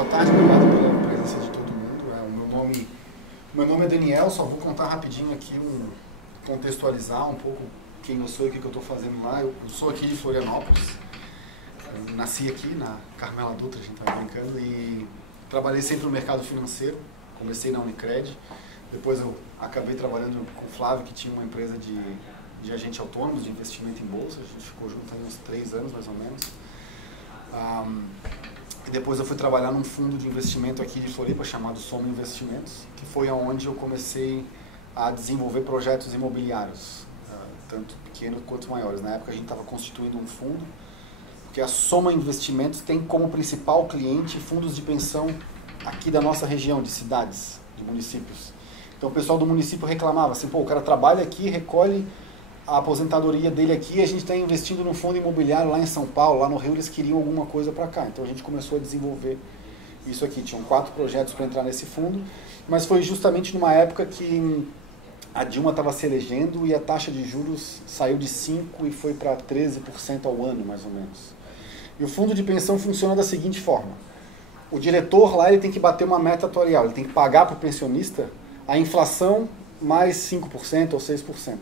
Boa tarde, obrigado pela presença de todo mundo. Meu nome é Daniel, só vou contar rapidinho aqui, contextualizar um pouco quem eu sou e o que eu estou fazendo lá. Eu sou aqui de Florianópolis, eu nasci aqui na Carmela Dutra, a gente estava brincando, e trabalhei sempre no mercado financeiro. Comecei na Unicred, depois eu acabei trabalhando com o Flávio, que tinha uma empresa de agente autônomo, de investimento em bolsa. A gente ficou junto há uns 3 anos, mais ou menos. E depois eu fui trabalhar num fundo de investimento aqui de Floripa, chamado Soma Investimentos, que foi onde eu comecei a desenvolver projetos imobiliários, tanto pequenos quanto maiores. Na época a gente estava constituindo um fundo, porque a Soma Investimentos tem como principal cliente fundos de pensão aqui da nossa região, de cidades, de municípios. Então o pessoal do município reclamava assim, pô, o cara trabalha aqui, recolhe a aposentadoria dele aqui, e a gente está investindo num fundo imobiliário lá em São Paulo, lá no Rio, eles queriam alguma coisa para cá. Então a gente começou a desenvolver isso aqui. Tinham 4 projetos para entrar nesse fundo, mas foi justamente numa época que a Dilma estava se elegendo e a taxa de juros saiu de 5% e foi para 13% ao ano, mais ou menos. E o fundo de pensão funciona da seguinte forma: o diretor lá, ele tem que bater uma meta atuarial, ele tem que pagar para o pensionista a inflação mais 5% ou 6%.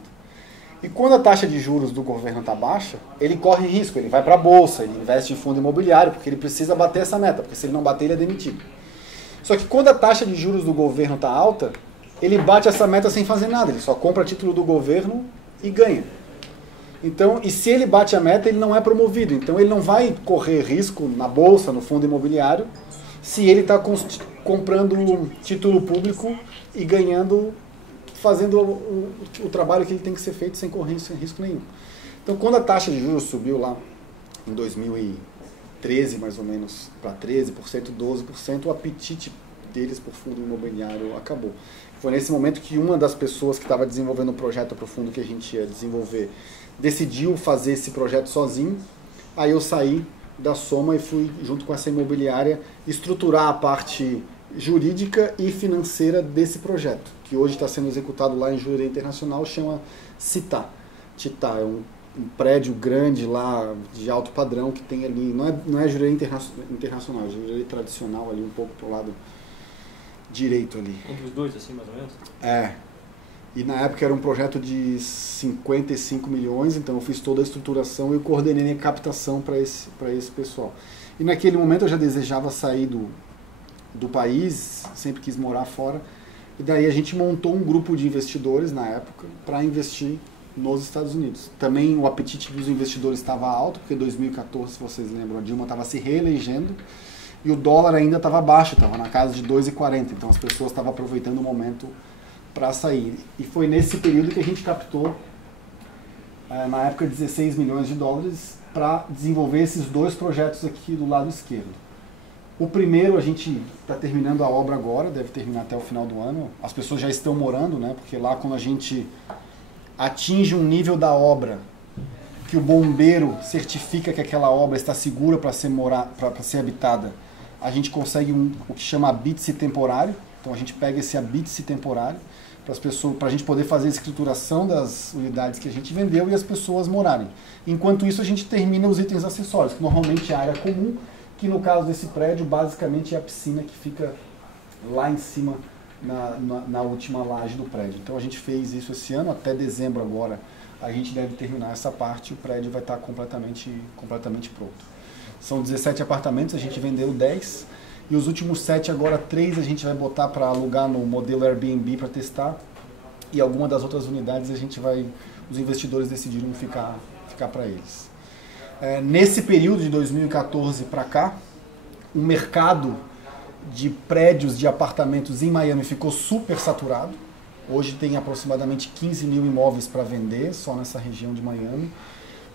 E quando a taxa de juros do governo está baixa, ele corre risco, ele vai para a bolsa, ele investe em fundo imobiliário, porque ele precisa bater essa meta, porque se ele não bater, ele é demitido. Só que quando a taxa de juros do governo está alta, ele bate essa meta sem fazer nada, ele só compra título do governo e ganha. Então, e se ele bate a meta, ele não é promovido, então ele não vai correr risco na bolsa, no fundo imobiliário, se ele está comprando um título público e ganhando, fazendo o trabalho que ele tem que ser feito sem correr sem risco nenhum. Então, quando a taxa de juros subiu lá em 2013, mais ou menos, para 13%, 12%, o apetite deles por fundo imobiliário acabou. Foi nesse momento que uma das pessoas que estava desenvolvendo o projeto para o fundo que a gente ia desenvolver decidiu fazer esse projeto sozinho. Aí eu saí da Soma e fui, junto com essa imobiliária, estruturar a parte jurídica e financeira desse projeto, que hoje está sendo executado lá em Jurerê Internacional, chama Città. Città é um prédio grande lá, de alto padrão, que tem ali, não é Jurerê Internacional, é Jurerê tradicional ali, um pouco pro lado direito ali. Entre os dois, assim, mais ou menos? É. E na época era um projeto de 55 milhões, então eu fiz toda a estruturação e coordenei a captação para esse pessoal. E naquele momento eu já desejava sair do país, sempre quis morar fora, e daí a gente montou um grupo de investidores na época para investir nos Estados Unidos. Também o apetite dos investidores estava alto, porque em 2014, se vocês lembram, a Dilma estava se reelegendo e o dólar ainda estava baixo, estava na casa de 2,40, então as pessoas estavam aproveitando o momento para sair. E foi nesse período que a gente captou, na época, 16 milhões de dólares para desenvolver esses 2 projetos aqui do lado esquerdo. O primeiro, a gente está terminando a obra agora, deve terminar até o final do ano. As pessoas já estão morando, né? Porque lá, quando a gente atinge um nível da obra que o bombeiro certifica que aquela obra está segura para ser habitada, a gente consegue o que chama habite-se temporário. Então a gente pega esse habite-se temporário para a gente poder fazer a escrituração das unidades que a gente vendeu e as pessoas morarem. Enquanto isso, a gente termina os itens acessórios, que normalmente é a área comum, que no caso desse prédio, basicamente é a piscina que fica lá em cima, na última laje do prédio. Então a gente fez isso esse ano, até dezembro agora a gente deve terminar essa parte e o prédio vai estar completamente pronto. São 17 apartamentos, a gente vendeu 10, e os últimos 7 agora, 3 a gente vai botar para alugar no modelo Airbnb para testar, e alguma das outras unidades os investidores decidiram ficar para eles. Nesse período de 2014 para cá, o mercado de prédios de apartamentos em Miami ficou super saturado. Hoje tem aproximadamente 15 mil imóveis para vender, só nessa região de Miami,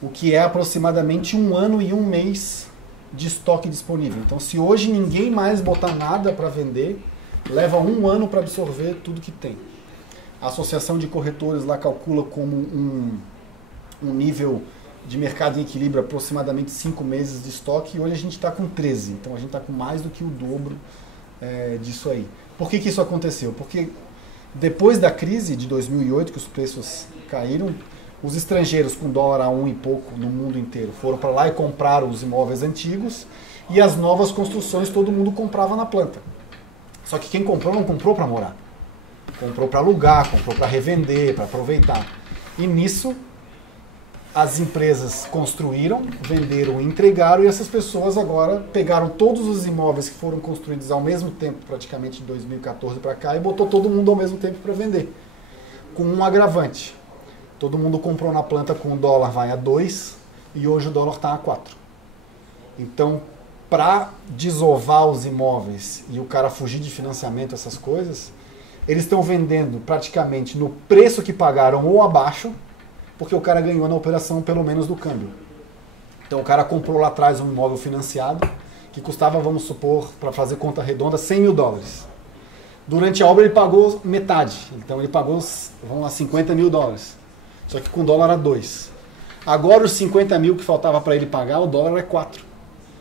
o que é aproximadamente 1 ano e 1 mês de estoque disponível. Então, se hoje ninguém mais botar nada para vender, leva 1 ano para absorver tudo que tem. A Associação de Corretores lá calcula como um nível de mercado em equilíbrio aproximadamente 5 meses de estoque, e hoje a gente está com 13, então a gente está com mais do que o dobro disso aí. Por que isso aconteceu? Porque depois da crise de 2008, que os preços caíram, os estrangeiros com dólar a 1 e pouco no mundo inteiro foram para lá e compraram os imóveis antigos, E as novas construções todo mundo comprava na planta. Só que quem comprou não comprou para morar. Comprou para alugar, comprou para revender, para aproveitar. E nisso as empresas construíram, venderam e entregaram, e essas pessoas agora pegaram todos os imóveis que foram construídos ao mesmo tempo, praticamente de 2014 para cá, e botou todo mundo ao mesmo tempo para vender. Com um agravante. Todo mundo comprou na planta com o dólar vai a 2 e hoje o dólar está a 4. Então, para desovar os imóveis e o cara fugir de financiamento, essas coisas, eles estão vendendo praticamente no preço que pagaram ou abaixo, porque o cara ganhou na operação pelo menos do câmbio. Então o cara comprou lá atrás um imóvel financiado que custava, vamos supor, para fazer conta redonda, 100 mil dólares. Durante a obra ele pagou metade, então ele pagou, vamos lá, 50 mil dólares. Só que com o dólar a 2. Agora os 50 mil que faltava para ele pagar, o dólar é 4.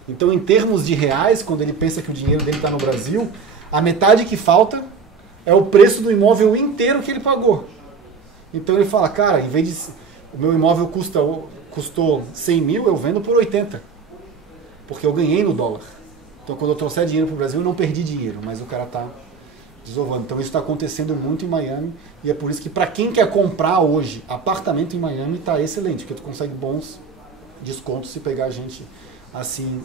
Então em termos de reais, quando ele pensa que o dinheiro dele está no Brasil, a metade que falta é o preço do imóvel inteiro que ele pagou. Então ele fala, cara, em vez de o meu imóvel custou 100 mil, eu vendo por 80. Porque eu ganhei no dólar. Então quando eu trouxer dinheiro para o Brasil, eu não perdi dinheiro, mas o cara está desovando. Então isso está acontecendo muito em Miami, e é por isso que para quem quer comprar hoje apartamento em Miami, está excelente, porque tu consegue bons descontos se pegar a gente assim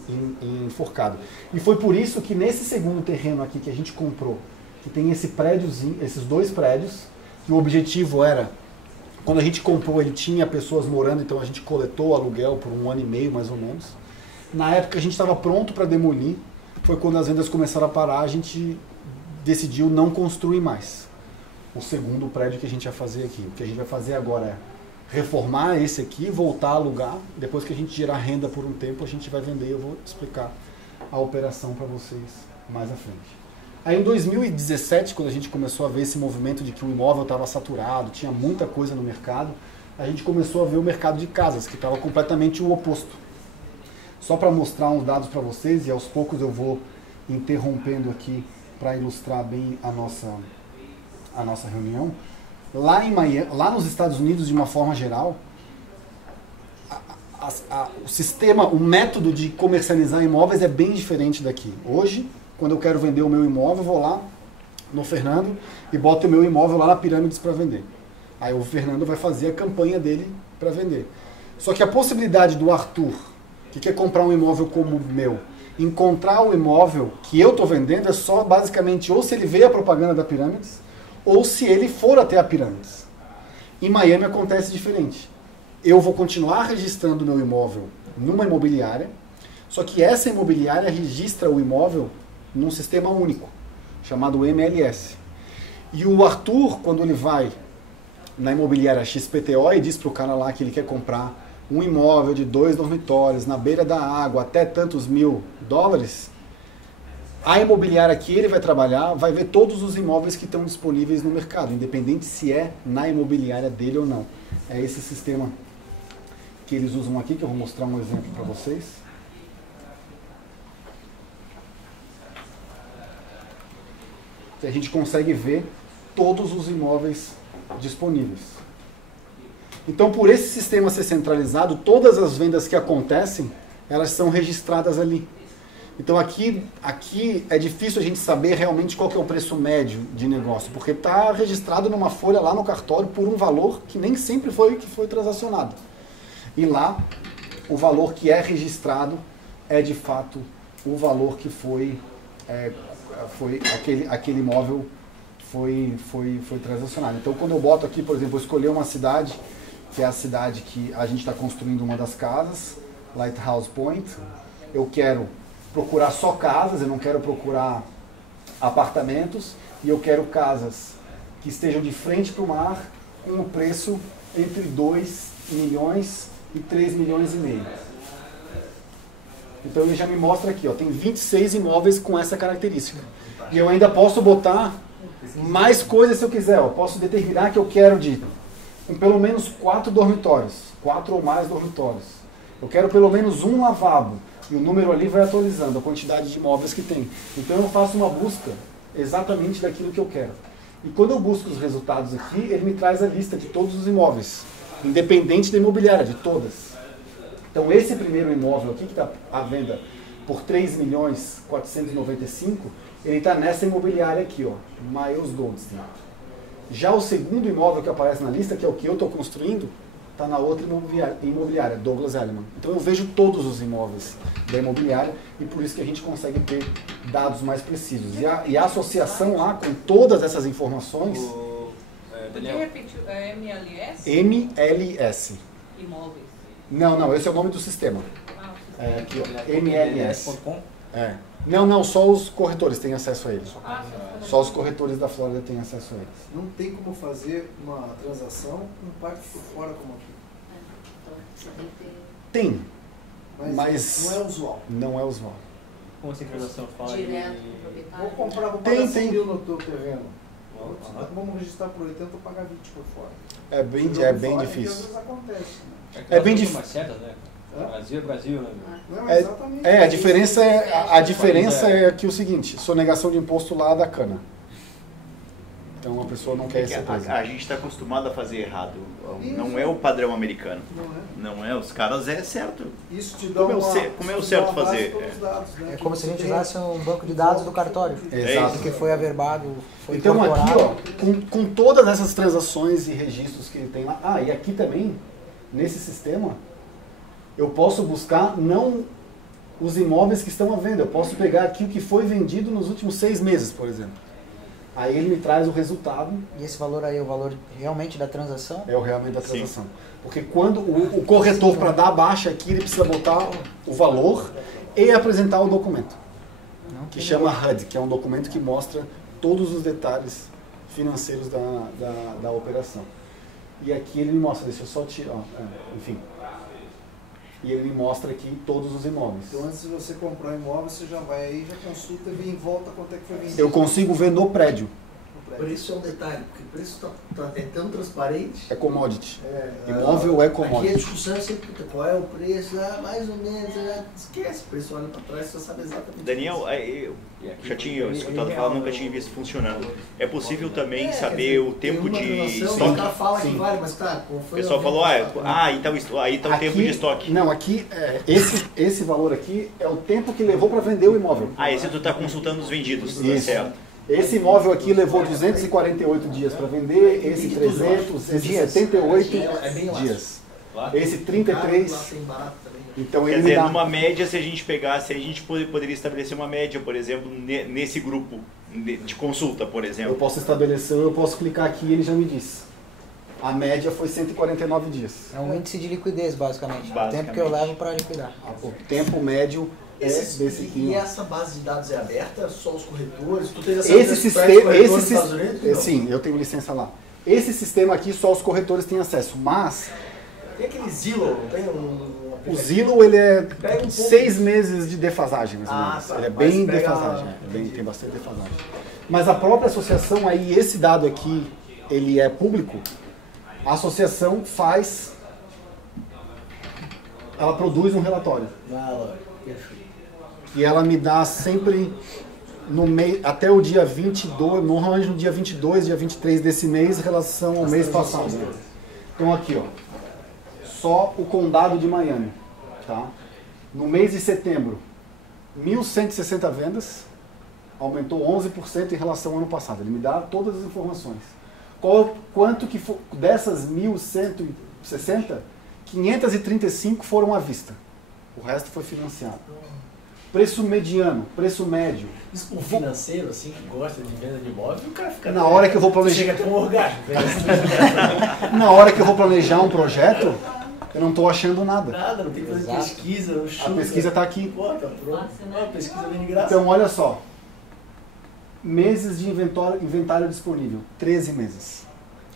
enforcado. E foi por isso que nesse segundo terreno aqui que a gente comprou, que tem esse prédiozinho, esses dois prédios, que o objetivo era, quando a gente comprou, ele tinha pessoas morando, então a gente coletou o aluguel por 1 ano e meio, mais ou menos. Na época a gente estava pronto para demolir, foi quando as vendas começaram a parar, a gente decidiu não construir mais o segundo prédio que a gente ia fazer aqui. O que a gente vai fazer agora é reformar esse aqui, voltar a alugar, depois que a gente gerar renda por um tempo, a gente vai vender, eu vou explicar a operação para vocês mais à frente. Aí em 2017, quando a gente começou a ver esse movimento de que o imóvel estava saturado, tinha muita coisa no mercado, a gente começou a ver o mercado de casas, que estava completamente o oposto. Só para mostrar uns dados para vocês, e aos poucos eu vou interrompendo aqui para ilustrar bem a nossa reunião. Lá em Miami, lá nos Estados Unidos, de uma forma geral, o sistema, o método de comercializar imóveis é bem diferente daqui. Hoje, quando eu quero vender o meu imóvel, eu vou lá no Fernando e boto o meu imóvel lá na Pirâmides para vender. Aí o Fernando vai fazer a campanha dele para vender. Só que a possibilidade do Arthur, que quer comprar um imóvel como o meu, encontrar o imóvel que eu estou vendendo é só basicamente ou se ele vê a propaganda da Pirâmides ou se ele for até a Pirâmides. Em Miami acontece diferente. Eu vou continuar registrando o meu imóvel numa imobiliária, só que essa imobiliária registra o imóvel num sistema único, chamado MLS. E o Arthur, quando ele vai na imobiliária XPTO e diz para o cara lá que ele quer comprar um imóvel de 2 dormitórios na beira da água até tantos mil dólares, a imobiliária que ele vai trabalhar vai ver todos os imóveis que estão disponíveis no mercado, independente se é na imobiliária dele ou não. É esse sistema que eles usam aqui, que eu vou mostrar um exemplo para vocês. Que a gente consegue ver todos os imóveis disponíveis. Então, por esse sistema ser centralizado, todas as vendas que acontecem, elas são registradas ali. Então, aqui é difícil a gente saber realmente qual que é o preço médio de negócio, porque está registrado numa folha lá no cartório por um valor que nem sempre foi o que foi transacionado. E lá, o valor que é registrado é, de fato, o valor que foi aquele imóvel foi transacionado. Então, quando eu boto aqui, por exemplo, eu escolher uma cidade, que é a cidade que a gente está construindo uma das casas, Lighthouse Point. Eu quero procurar só casas, eu não quero procurar apartamentos, e eu quero casas que estejam de frente para o mar, com um preço entre 2 milhões e 3 milhões e meio. Então ele já me mostra aqui, ó, tem 26 imóveis com essa característica. E eu ainda posso botar mais coisas se eu quiser. Eu posso determinar que eu quero com pelo menos 4 dormitórios, 4 ou mais dormitórios. Eu quero pelo menos um lavabo. E o número ali vai atualizando a quantidade de imóveis que tem. Então eu faço uma busca exatamente daquilo que eu quero. E quando eu busco os resultados aqui, ele me traz a lista de todos os imóveis, independente da imobiliária, de todas. Então esse primeiro imóvel aqui que está à venda por 3.495.000, ele está nessa imobiliária aqui, ó, Miles Goldstein. Já o segundo imóvel que aparece na lista, que é o que eu estou construindo, está na outra imobiliária, Douglas Elliman. Então eu vejo todos os imóveis da imobiliária e por isso que a gente consegue ter dados mais precisos. E a associação lá com todas essas informações... Daniel. Repetiu, é MLS? MLS. Imóveis. Não, esse é o nome do sistema. É, aqui, ó, MLS. É. Não, só os corretores têm acesso a eles. Só os corretores da Flórida têm acesso a eles. Não tem como fazer uma transação com parte por fora como aqui. Tem, mas não é usual. Não é usual. Como assim transação fala? Direto Vou comprar, vou pagar 100 mil no teu terreno. Vamos registrar por 80 ou pagar 20 por fora. É bem difícil. Às vezes acontece, né? É bem difícil. Brasil é Brasil, né? Não, exatamente. A diferença é aqui o seguinte, sonegação de imposto lá da cana. Então a pessoa não quer esse preço. A gente está acostumado a fazer errado. Não é o padrão americano. Não é. Os caras é certo. Isso te dá como é o certo fazer? Dados, né? É como se a gente usasse um banco de dados do cartório. Exato. Que foi averbado, foi então incorporado. aqui, ó, com todas essas transações e registros que ele tem lá, e aqui também, nesse sistema, eu posso buscar não os imóveis que estão à venda, eu posso pegar aqui o que foi vendido nos últimos 6 meses, por exemplo. Aí ele me traz o resultado. E esse valor aí é o valor realmente da transação? É o realmente da transação. Sim. Porque quando o corretor, para dar baixa aqui, ele precisa botar o valor e apresentar o documento. Que chama HUD, que é um documento que mostra todos os detalhes financeiros da operação. E aqui ele me mostra, deixa eu só tirar, enfim. E ele me mostra aqui todos os imóveis. Então antes de você comprar um imóvel, você já vai aí, já consulta e vê em volta quanto é que foi vendido. Eu consigo ver no prédio. Preço é um detalhe, porque o preço é tão transparente. É commodity. Imóvel é commodity. Aqui a discussão é sempre qual é o preço, mais ou menos, esquece, o preço olha para trás, você sabe exatamente. Daniel, eu já tinha escutado falar, nunca tinha visto funcionando. É possível também saber o tempo de estoque? O cara fala que vale, mas tá, o pessoal falou, então aí está o tempo de estoque. Não, aqui, esse valor aqui é o tempo que levou para vender o imóvel. Esse tu está consultando os vendidos, tá certo. Esse imóvel aqui levou 248 dias para vender, esse 300, esse 78 dias. Esse 33. Então quer dizer, numa média, se a gente pegasse, a gente poderia estabelecer uma média, por exemplo, nesse grupo de consulta, por exemplo. Eu posso estabelecer, eu posso clicar aqui e ele já me diz. A média foi 149 dias. É um índice de liquidez, basicamente. O tempo que eu levo para liquidar. O tempo médio desse aqui. E essa base de dados é aberta? Só os corretores? Tu tens esse sistema, sim, eu tenho licença lá. Esse sistema aqui só os corretores têm acesso, mas tem aquele Zillow, não tem o Zillow ele é 6 meses de defasagem, mais ou menos. Tá. Ele é bem defasagem, tem bastante defasagem. Mas a própria associação aí, esse dado aqui, ele é público. A associação ela produz um relatório. E ela me dá sempre até o dia 22, normalmente no dia 22, dia 23 desse mês, em relação ao mês passado. Então aqui, ó, só o condado de Miami, tá? No mês de setembro, 1.160 vendas, aumentou 11% em relação ao ano passado. Ele me dá todas as informações. Quanto que for, dessas 1.160, 535 foram à vista. O resto foi financiado. Preço mediano, preço médio. Isso com financeiro, assim, que gosta de venda de imóvel, o cara fica... Na hora que eu vou planejar... Chega a ter um orgasmo. Na hora que eu vou planejar um projeto, eu não estou achando nada. Nada, não tem que fazer pesquisa. A pesquisa está aqui. Pô, tá pronto. A pesquisa vem de graça. Então, olha só. Meses de inventário disponível, 13 meses.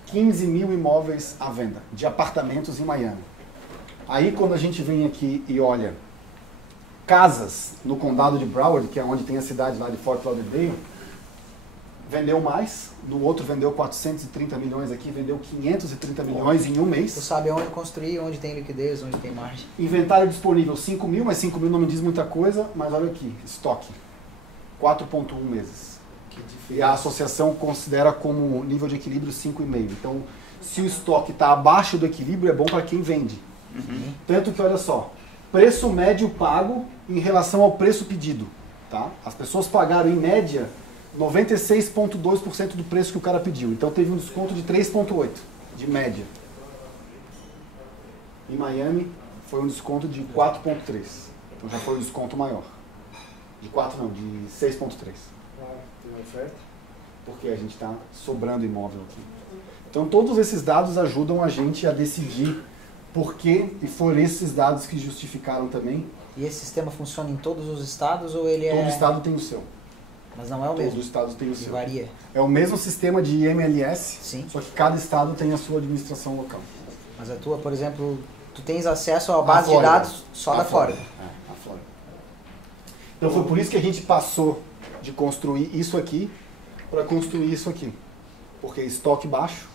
15 mil imóveis à venda, de apartamentos em Miami. Aí, quando a gente vem aqui e olha casas no condado de Broward, que é onde tem a cidade lá de Fort Lauderdale, vendeu mais, no outro vendeu 430 milhões aqui, vendeu 530 milhões em um mês. Tu sabe onde construir, onde tem liquidez, onde tem margem. Inventário disponível 5 mil, mas 5 mil não me diz muita coisa, mas olha aqui, estoque, 4,1 meses. E a associação considera como nível de equilíbrio 5,5. Então, se o estoque está abaixo do equilíbrio, é bom para quem vende. Tanto que, olha só, preço médio pago em relação ao preço pedido. Tá? As pessoas pagaram, em média, 96,2% do preço que o cara pediu. Então teve um desconto de 3,8% de média. Em Miami foi um desconto de 4,3%. Então já foi um desconto maior. De 4 não, de 6,3%. Tem uma oferta? Porque a gente está sobrando imóvel aqui. Então todos esses dados ajudam a gente a decidir por quê, e foram esses dados que justificaram também. E esse sistema funciona em todos os estados ou ele Todo estado tem o seu. Mas não é o mesmo? Todo estado tem o Ele seu. varia. É o mesmo sistema de MLS, Sim. só que cada estado tem a sua administração local. Mas a tua, por exemplo, tu tens acesso à base de Flórida. dados só da Flórida. É, a Flórida. Então foi por isso que a gente passou de construir isso aqui para construir isso aqui. Porque estoque baixo,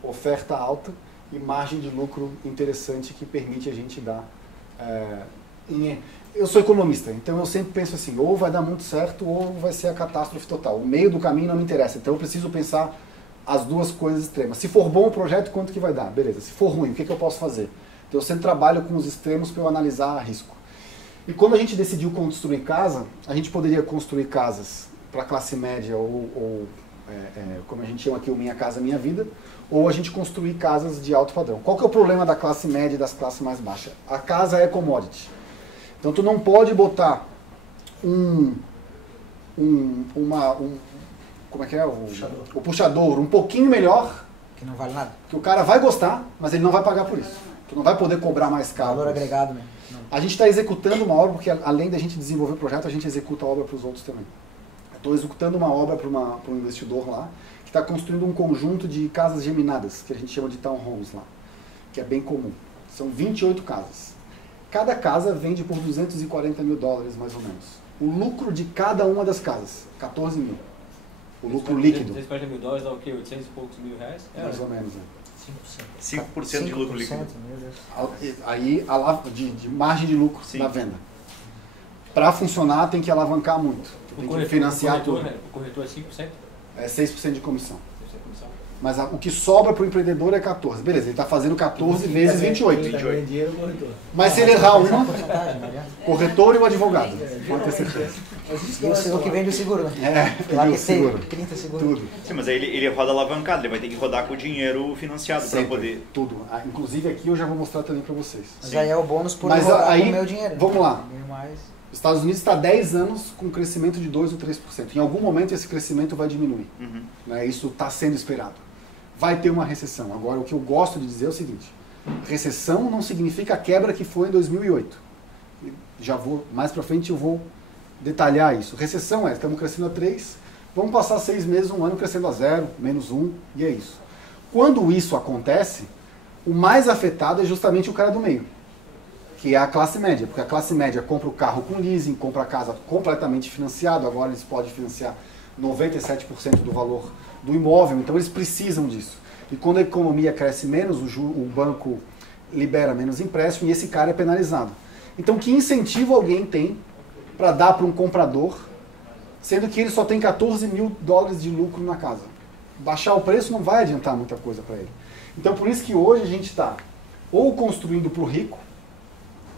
oferta alta e margem de lucro interessante que permite a gente dar... Eu sou economista, então eu sempre penso assim, ou vai dar muito certo ou vai ser a catástrofe total. O meio do caminho não me interessa, então eu preciso pensar as duas coisas extremas. Se for bom o projeto, quanto que vai dar? Beleza. Se for ruim, o que eu posso fazer? Então eu sempre trabalho com os extremos para eu analisar risco. E quando a gente decidiu construir casa, a gente poderia construir casas para classe média ou como a gente chama aqui, o Minha Casa Minha Vida, ou a gente construir casas de alto padrão. Qual que é o problema da classe média e das classes mais baixas? A casa é commodity. Então tu não pode botar como é que é? O puxador um pouquinho melhor. Que não vale nada. Que o cara vai gostar, mas ele não vai pagar por isso. Tu não vai poder cobrar mais caro. Valor agregado, né? A gente está executando uma obra, porque além da gente desenvolver o projeto, a gente executa a obra para os outros também. Estou executando uma obra para um investidor lá, que está construindo um conjunto de casas geminadas, que a gente chama de townhomes lá, que é bem comum. São 28 casas. Cada casa vende por $240 mil, mais ou menos. O lucro de cada uma das casas, 14 mil. O lucro líquido. $240 mil dá o quê? 800 e poucos mil reais? Mais ou menos, 5% de lucro líquido. Aí, de margem de lucro da venda. Para funcionar, tem que alavancar muito. Tem que financiar tudo. O corretor é 5%? É 6% de comissão. Mas o que sobra para o empreendedor é 14. Beleza, ele está fazendo 14 vezes 28. Mas se ele errar uma, corretor e o advogado. Pode ter certeza. E o que vende o seguro, né? Lá que seguro. 30 seguros. Tudo. Sim, mas aí ele roda alavancado, ele vai ter que rodar com o dinheiro financiado para poder... Tudo. Inclusive aqui eu já vou mostrar também para vocês. Mas aí é o bônus por Mas rodar aí, com o meu dinheiro. Vamos lá. Mais. Os Estados Unidos está há 10 anos com crescimento de 2 ou 3%. Em algum momento esse crescimento vai diminuir. Né? Isso está sendo esperado. Vai ter uma recessão. Agora, o que eu gosto de dizer é o seguinte. Recessão não significa a quebra que foi em 2008. Já vou, mais para frente eu vou detalhar isso. Recessão estamos crescendo a 3, vamos passar 6 meses, um ano crescendo a 0, menos 1, e é isso. Quando isso acontece, o mais afetado é justamente o cara do meio, que é a classe média, porque a classe média compra o carro com leasing, compra a casa completamente financiado, agora eles podem financiar 97% do valor do imóvel, então eles precisam disso. E quando a economia cresce menos, o banco libera menos empréstimo e esse cara é penalizado. Então que incentivo alguém tem para dar para um comprador, sendo que ele só tem $14 mil de lucro na casa? Baixar o preço não vai adiantar muita coisa para ele. Então por isso que hoje a gente está ou construindo para o rico,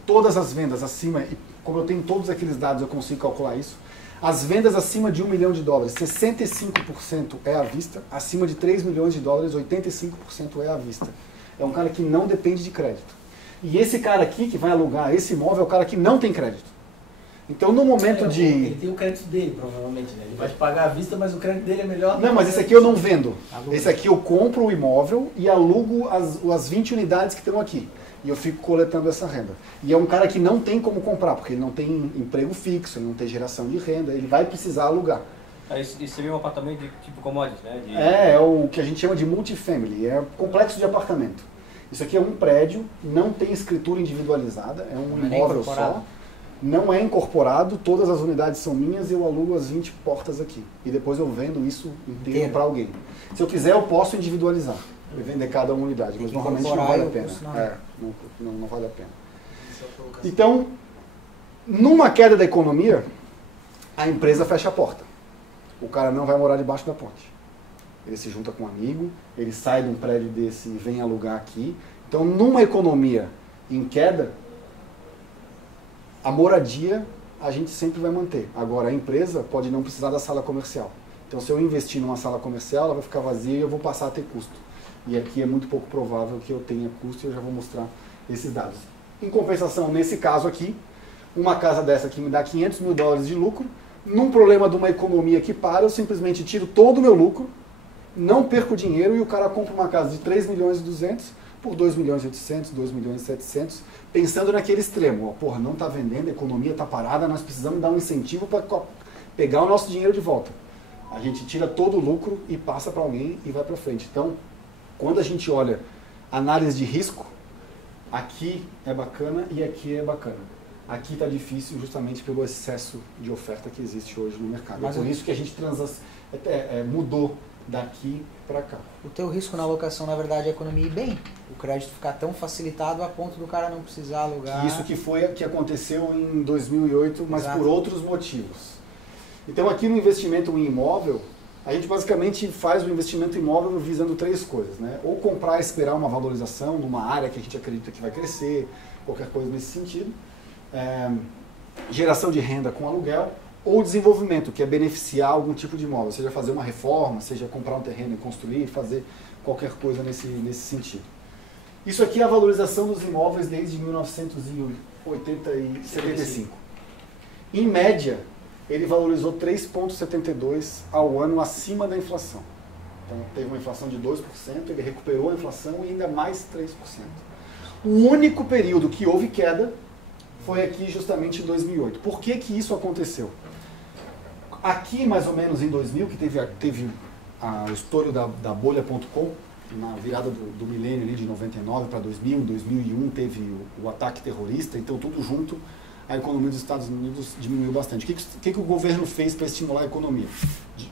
todas as vendas acima, e como eu tenho todos aqueles dados eu consigo calcular isso, as vendas acima de $1 milhão, 65% é à vista, acima de $3 milhões, 85% é à vista. É um cara que não depende de crédito. E esse cara aqui que vai alugar esse imóvel é o cara que não tem crédito. Então no momento de... Ele tem o crédito dele, provavelmente, né? Ele vai te pagar à vista, mas o crédito dele é melhor... Não, mas esse aqui eu não vendo. Esse aqui eu compro o imóvel e alugo as 20 unidades que estão aqui. E eu fico coletando essa renda. E é um cara que não tem como comprar, porque ele não tem emprego fixo, ele não tem geração de renda, ele vai precisar alugar. Isso seria um apartamento de tipo commodities, né? É o que a gente chama de multifamily, é complexo de apartamento. Isso aqui é um prédio, não tem escritura individualizada, é um imóvel só. Não é incorporado, todas as unidades são minhas e eu alugo as 20 portas aqui. E depois eu vendo isso inteiro para alguém. Se eu quiser, eu posso individualizar e vender cada unidade, mas normalmente não vale a pena. Não vale a pena. Então, numa queda da economia, a empresa fecha a porta. O cara não vai morar debaixo da ponte. Ele se junta com um amigo, ele sai de um prédio desse e vem alugar aqui. Então, numa economia em queda, A moradia a gente sempre vai manter. Agora, a empresa pode não precisar da sala comercial. Então, se eu investir numa sala comercial, ela vai ficar vazia e eu vou passar a ter custo. E aqui é muito pouco provável que eu tenha custo e eu já vou mostrar esses dados. Em compensação, nesse caso aqui, uma casa dessa aqui me dá 500 mil dólares de lucro. Num problema de uma economia que para, eu simplesmente tiro todo o meu lucro, não perco dinheiro e o cara compra uma casa de 3 milhões e 200 por 2 milhões e 800, 2 milhões e 700, pensando naquele extremo. Ó, porra, não está vendendo, a economia está parada, nós precisamos dar um incentivo para pegar o nosso dinheiro de volta. A gente tira todo o lucro e passa para alguém e vai para frente. Então, quando a gente olha análise de risco, aqui é bacana e aqui é bacana. Aqui está difícil justamente pelo excesso de oferta que existe hoje no mercado. Mas é por isso que a gente mudou daqui para cá. O teu risco na alocação, na verdade, é a economia ir bem. O crédito ficar tão facilitado a ponto do cara não precisar alugar. Isso que aconteceu em 2008, mas Exato. Por outros motivos. Então aqui no investimento em imóvel, a gente basicamente faz o investimento imóvel visando 3 coisas, né? Ou comprar e esperar uma valorização numa área que a gente acredita que vai crescer, qualquer coisa nesse sentido. Geração de renda com aluguel, ou desenvolvimento, que é beneficiar algum tipo de imóvel, seja fazer uma reforma, seja comprar um terreno e construir, fazer qualquer coisa nesse sentido. Isso aqui é a valorização dos imóveis desde 1975. Em média, ele valorizou 3,72 ao ano acima da inflação. Então, teve uma inflação de 2%, ele recuperou a inflação e ainda mais 3%. O único período que houve queda foi aqui justamente em 2008. Por que que isso aconteceu? Aqui, mais ou menos em 2000, que teve o estouro da bolha.com, na virada do milênio ali, de 99 para 2000, em 2001 teve o ataque terrorista, então tudo junto, a economia dos Estados Unidos diminuiu bastante. O que o governo fez para estimular a economia?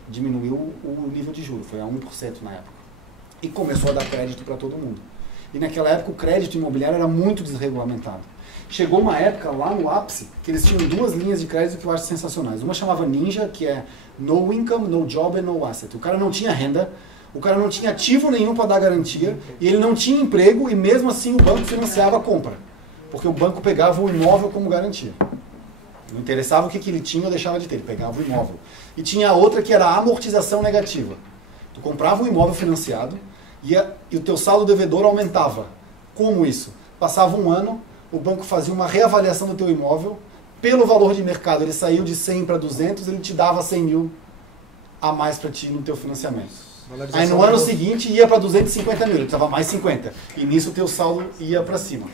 Diminuiu o nível de juros, foi a 1% na época. E começou a dar crédito para todo mundo. E naquela época o crédito imobiliário era muito desregulamentado. Chegou uma época lá no ápice que eles tinham 2 linhas de crédito que eu acho sensacionais. Uma chamava Ninja, que é No Income, No Job and No Asset. O cara não tinha renda, o cara não tinha ativo nenhum para dar garantia, e ele não tinha emprego e mesmo assim o banco financiava a compra. Porque o banco pegava o imóvel como garantia. Não interessava o que ele tinha ou deixava de ter, ele pegava o imóvel. E tinha outra que era a amortização negativa. Tu comprava um imóvel financiado e o teu saldo devedor aumentava. Como isso? Passava um ano, o banco fazia uma reavaliação do teu imóvel, pelo valor de mercado, ele saiu de 100 para 200, ele te dava 100 mil a mais para ti no teu financiamento. Aí no ano seguinte ia para 250 mil, ele estava mais 50. E nisso o teu saldo ia para cima.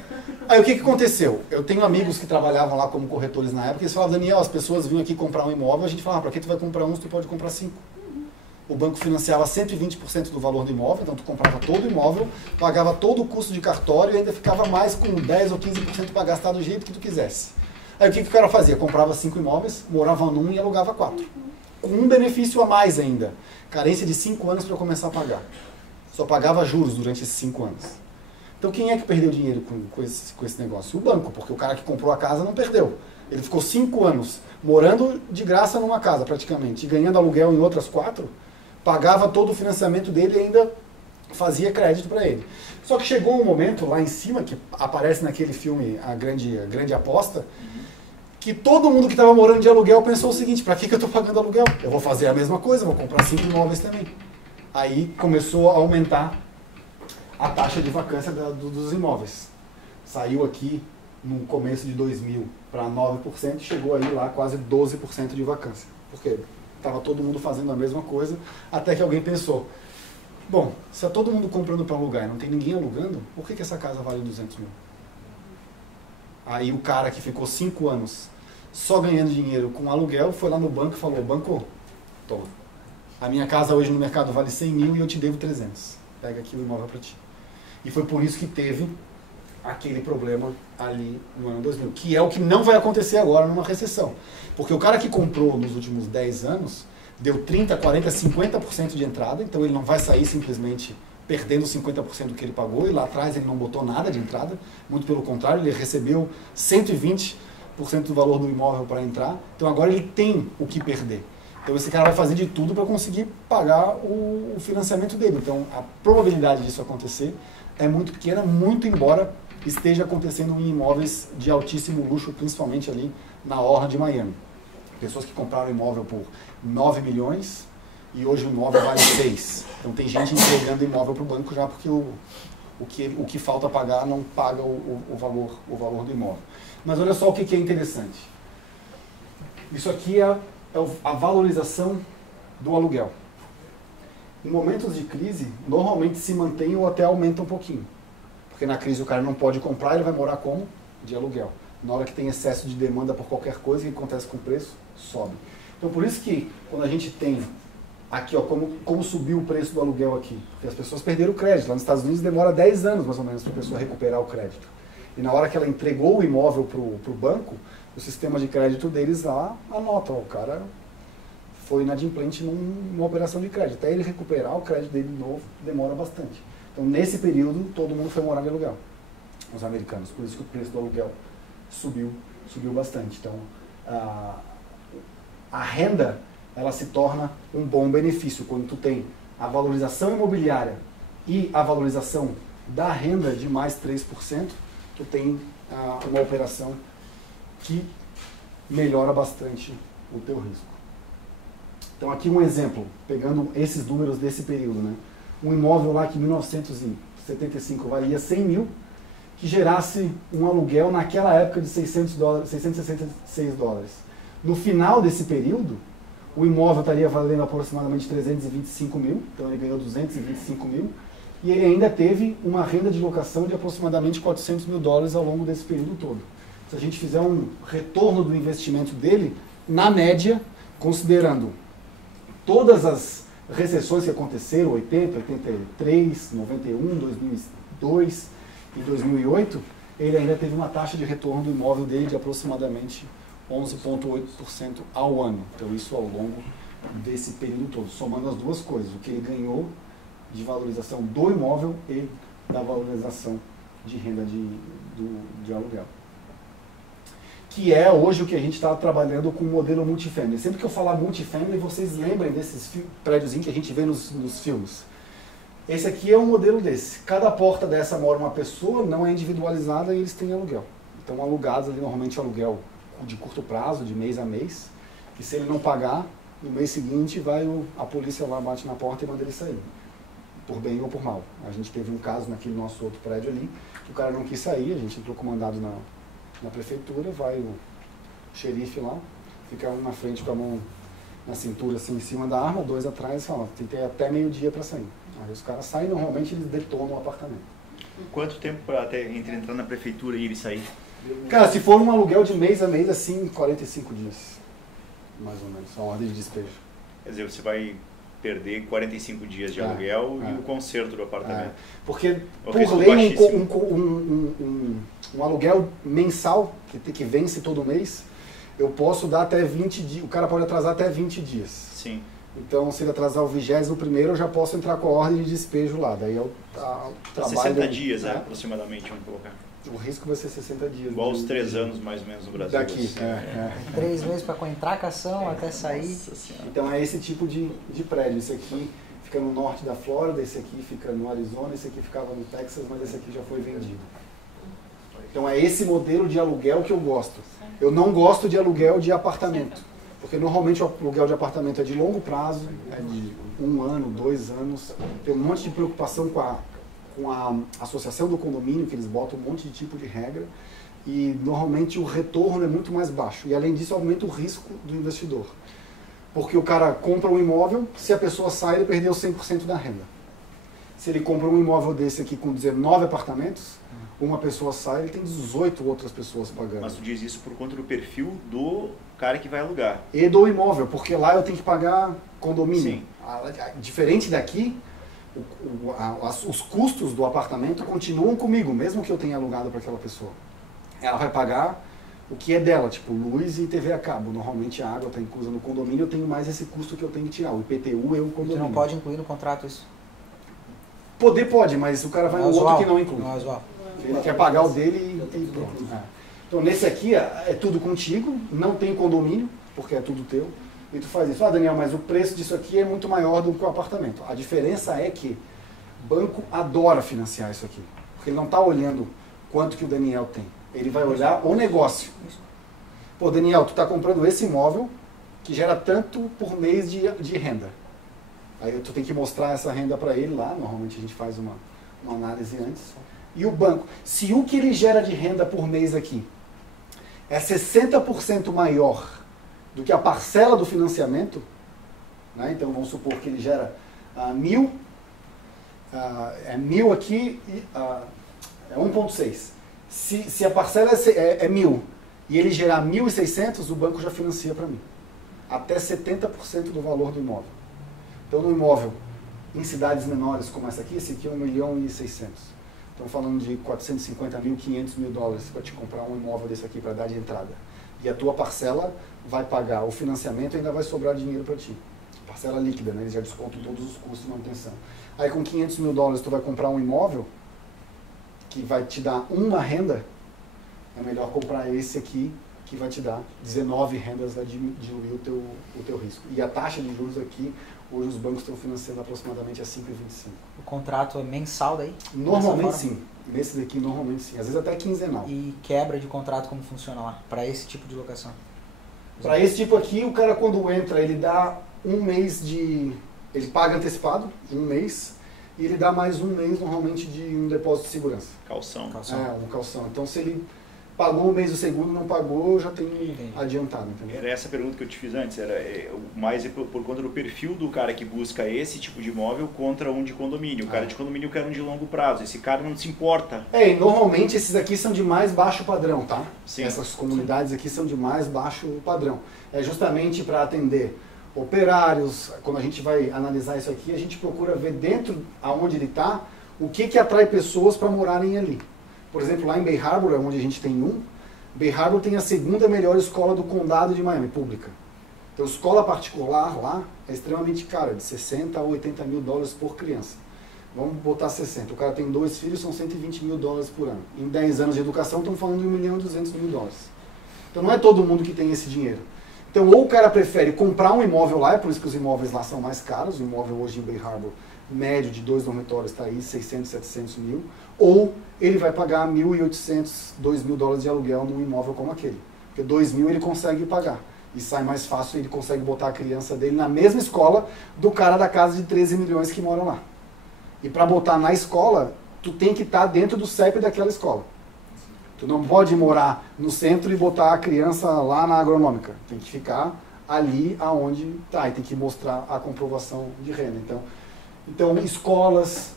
Aí o que aconteceu? Eu tenho amigos que trabalhavam lá como corretores na época, e eles falavam, Daniel, as pessoas vinham aqui comprar um imóvel, a gente falava, para que tu vai comprar um se tu pode comprar 5? O banco financiava 120% do valor do imóvel, então tu comprava todo o imóvel, pagava todo o custo de cartório e ainda ficava mais com 10 ou 15% para gastar do jeito que tu quisesse. Aí o que o cara fazia? Comprava 5 imóveis, morava num e alugava 4. Com um benefício a mais ainda. Carência de 5 anos para começar a pagar. Só pagava juros durante esses 5 anos. Então quem é que perdeu dinheiro com esse negócio? O banco, porque o cara que comprou a casa não perdeu. Ele ficou 5 anos morando de graça numa casa praticamente, e ganhando aluguel em outras 4, pagava todo o financiamento dele e ainda fazia crédito para ele. Só que chegou um momento lá em cima, que aparece naquele filme A Grande Aposta, que todo mundo que estava morando de aluguel pensou o seguinte, para que eu estou pagando aluguel? Eu vou fazer a mesma coisa, vou comprar 5 imóveis também. Aí começou a aumentar a taxa de vacância dos imóveis. Saiu aqui no começo de 2000 para 9% e chegou aí lá quase 12% de vacância. Por quê? Estava todo mundo fazendo a mesma coisa, até que alguém pensou, bom, se é todo mundo comprando para alugar e não tem ninguém alugando, por que essa casa vale 200 mil? Aí o cara que ficou 5 anos só ganhando dinheiro com aluguel, foi lá no banco e falou, banco, toma, a minha casa hoje no mercado vale 100 mil e eu te devo 300. Pega aqui o imóvel para ti. E foi por isso que teve aquele problema ali no ano 2000, que é o que não vai acontecer agora numa recessão. Porque o cara que comprou nos últimos 10 anos, deu 30%, 40%, 50% de entrada, então ele não vai sair simplesmente perdendo 50% do que ele pagou, e lá atrás ele não botou nada de entrada, muito pelo contrário, ele recebeu 120% do valor do imóvel para entrar, então agora ele tem o que perder. Então esse cara vai fazer de tudo para conseguir pagar o financiamento dele. Então a probabilidade disso acontecer é muito pequena, muito embora esteja acontecendo em imóveis de altíssimo luxo, principalmente ali na orla de Miami. Pessoas que compraram imóvel por 9 milhões e hoje o imóvel vale 6. Então tem gente entregando imóvel para o banco já porque o que falta pagar não paga o valor do imóvel. Mas olha só o que é interessante. Isso aqui é a valorização do aluguel. Em momentos de crise, normalmente se mantém ou até aumenta um pouquinho. Porque na crise o cara não pode comprar, ele vai morar como? De aluguel. Na hora que tem excesso de demanda por qualquer coisa, o que acontece com o preço? Sobe. Então por isso que quando a gente tem aqui, ó, como subiu o preço do aluguel aqui? Porque as pessoas perderam o crédito. Lá nos Estados Unidos demora 10 anos mais ou menos para a pessoa recuperar o crédito. E na hora que ela entregou o imóvel para o banco, o sistema de crédito deles lá anota, ó, o cara foi inadimplente numa operação de crédito. Até ele recuperar o crédito dele de novo, demora bastante. Então nesse período todo mundo foi morar de aluguel, os americanos. Por isso que o preço do aluguel subiu bastante. Então a renda, ela se torna um bom benefício quando tu tem a valorização imobiliária e a valorização da renda de mais 3%, tu tem uma operação que melhora bastante o teu risco. Então aqui um exemplo, pegando esses números desse período, né? Um imóvel lá que em 1975 valia 100 mil, que gerasse um aluguel naquela época de $666. No final desse período, o imóvel estaria valendo aproximadamente 325 mil, então ele ganhou 225 mil, e ele ainda teve uma renda de locação de aproximadamente $400 mil ao longo desse período todo. Se a gente fizer um retorno do investimento dele, na média, considerando todas as recessões que aconteceram, 80, 83, 91, 2002 e 2008, ele ainda teve uma taxa de retorno do imóvel dele de aproximadamente 11,8% ao ano. Então isso ao longo desse período todo, somando as duas coisas, o que ele ganhou de valorização do imóvel e da valorização de renda de aluguel. Que é hoje o que a gente está trabalhando com o modelo multifamily. Sempre que eu falar multifamily, vocês lembrem desses prédios que a gente vê nos filmes. Esse aqui é um modelo desse. Cada porta dessa mora uma pessoa, não é individualizada e eles têm aluguel. Então alugados ali normalmente aluguel de curto prazo, de mês a mês, que se ele não pagar, no mês seguinte a polícia lá bate na porta e manda ele sair. Por bem ou por mal. A gente teve um caso naquele nosso outro prédio ali, que o cara não quis sair, a gente entrou com mandado na prefeitura, vai o xerife lá, fica um na frente com a mão na cintura, assim, em cima da arma, 2 atrás, e fala, tem que ter até meio-dia para sair. Aí os caras saem, normalmente eles detonam o apartamento. Quanto tempo até entre entrar na prefeitura e ele sair? Cara, se for um aluguel de mês a mês, assim, 45 dias, mais ou menos, a ordem de despejo. Quer dizer, você vai perder 45 dias de aluguel e o conserto do apartamento. Porque, por lei, um aluguel mensal, que vence todo mês, eu posso dar até 20 dias, o cara pode atrasar até 20 dias. Sim. Então, se ele atrasar o 21º, eu já posso entrar com a ordem de despejo lá. Daí eu trabalho... 60 dias, aproximadamente, vamos colocar. O risco vai ser 60 dias. Igual os 3 anos, mais ou menos, no Brasil. Daqui, 3 meses para entrar com a ação, até sair. Então é esse tipo de prédio. Esse aqui fica no norte da Flórida, esse aqui fica no Arizona, esse aqui ficava no Texas, mas esse aqui já foi vendido. Então é esse modelo de aluguel que eu gosto. Eu não gosto de aluguel de apartamento. Porque normalmente o aluguel de apartamento é de longo prazo, é de 1 ano, 2 anos. Tem um monte de preocupação com a associação do condomínio, que eles botam um monte de tipo de regra. E normalmente o retorno é muito mais baixo. E além disso aumenta o risco do investidor. Porque o cara compra um imóvel, se a pessoa sai, ele perdeu 100% da renda. Se ele compra um imóvel desse aqui com 19 apartamentos, uma pessoa sai, ele tem 18 outras pessoas pagando. Mas tu diz isso por conta do perfil do cara que vai alugar. E do imóvel, porque lá eu tenho que pagar condomínio. Sim. Diferente daqui, os custos do apartamento continuam comigo, mesmo que eu tenha alugado para aquela pessoa. Ela vai pagar o que é dela, tipo luz e TV a cabo. Normalmente a água está inclusa no condomínio, eu tenho mais esse custo que eu tenho que tirar. O IPTU é o condomínio. Você não pode incluir no contrato isso? Pode, mas o cara vai no outro que não inclui. Não é usual. Ele quer pagar o dele e pronto. Então nesse aqui é tudo contigo, não tem condomínio, porque é tudo teu. E tu faz isso, Daniel, mas o preço disso aqui é muito maior do que o apartamento. A diferença é que o banco adora financiar isso aqui. Porque ele não está olhando quanto que o Daniel tem. Ele vai olhar o negócio. Pô, Daniel, tu está comprando esse imóvel que gera tanto por mês de renda. Aí tu tem que mostrar essa renda para ele lá, normalmente a gente faz uma análise antes. E o banco, se o que ele gera de renda por mês aqui é 60% maior do que a parcela do financiamento, né? Então vamos supor que ele gera 1.000, é 1.000 aqui, é 1,6. Se a parcela é 1.000 e ele gerar 1.600, o banco já financia para mim. Até 70% do valor do imóvel. Então no imóvel, em cidades menores como essa aqui, esse aqui é 1.600.000. Estamos falando de 450 mil, 500 mil dólares para te comprar um imóvel desse aqui para dar de entrada. E a tua parcela vai pagar o financiamento e ainda vai sobrar dinheiro para ti. Parcela líquida, né? Eles já descontam todos os custos de manutenção. Aí com 500 mil dólares tu vai comprar um imóvel que vai te dar uma renda, é melhor comprar esse aqui que vai te dar 19 rendas, vai diluir o teu risco. E a taxa de juros aqui, hoje os bancos estão financiando aproximadamente a 5,25. O contrato é mensal daí? Normalmente sim. Nesse daqui, normalmente sim. Às vezes até quinzenal. E quebra de contrato, como funciona lá? Para esse tipo de locação? Para esse tipo aqui, o cara quando entra, ele dá um mês de... Ele paga antecipado, um mês, e ele dá mais um mês, normalmente, de um depósito de segurança. Calção. Um calção. Então, se ele pagou o mês do segundo, não pagou, já tem adiantado, entendeu? Era essa a pergunta que eu te fiz antes, era mais por conta do perfil do cara que busca esse tipo de imóvel contra um de condomínio. O cara de condomínio quer um de longo prazo, esse cara não se importa. E normalmente esses aqui são de mais baixo padrão, tá? Sim. Essas comunidades aqui são de mais baixo padrão. É justamente para atender operários. Quando a gente vai analisar isso aqui, a gente procura ver dentro aonde ele está, o que atrai pessoas para morarem ali. Por exemplo, lá em Bay Harbor, onde a gente tem Bay Harbor tem a segunda melhor escola do condado de Miami, pública. Então, escola particular lá é extremamente cara, de 60 a 80 mil dólares por criança. Vamos botar 60. O cara tem 2 filhos, são 120 mil dólares por ano. Em 10 anos de educação, estamos falando de 1.200.000 dólares. Então, não é todo mundo que tem esse dinheiro. Então, ou o cara prefere comprar um imóvel lá, é por isso que os imóveis lá são mais caros. O imóvel hoje em Bay Harbor, médio de 2 dormitórios, está aí 600, 700 mil. Ou ele vai pagar 1.800, 2.000 dólares de aluguel num imóvel como aquele. Porque 2.000 ele consegue pagar. E sai mais fácil, ele consegue botar a criança dele na mesma escola do cara da casa de 13 milhões que mora lá. E para botar na escola, tu tem que estar dentro do CEP daquela escola. Tu não pode morar no centro e botar a criança lá na agronômica. Tem que ficar ali aonde tá. E tem que mostrar a comprovação de renda. Então escolas,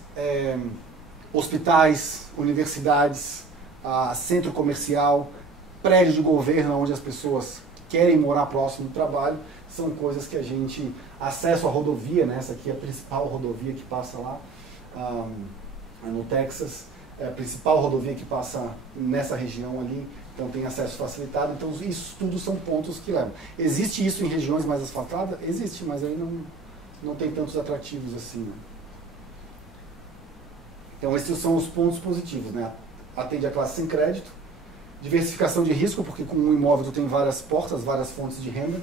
hospitais, universidades, centro comercial, prédio de governo onde as pessoas querem morar próximo do trabalho, são coisas que a gente... Acesso à rodovia, né? Essa aqui é a principal rodovia que passa lá no Texas, é a principal rodovia que passa nessa região ali, então tem acesso facilitado. Então isso tudo são pontos que levam. Existe isso em regiões mais asfaltadas? Existe, mas aí não tem tantos atrativos assim, né? Então esses são os pontos positivos, né? Atende a classe sem crédito, diversificação de risco, porque com um imóvel tu tem várias portas, várias fontes de renda.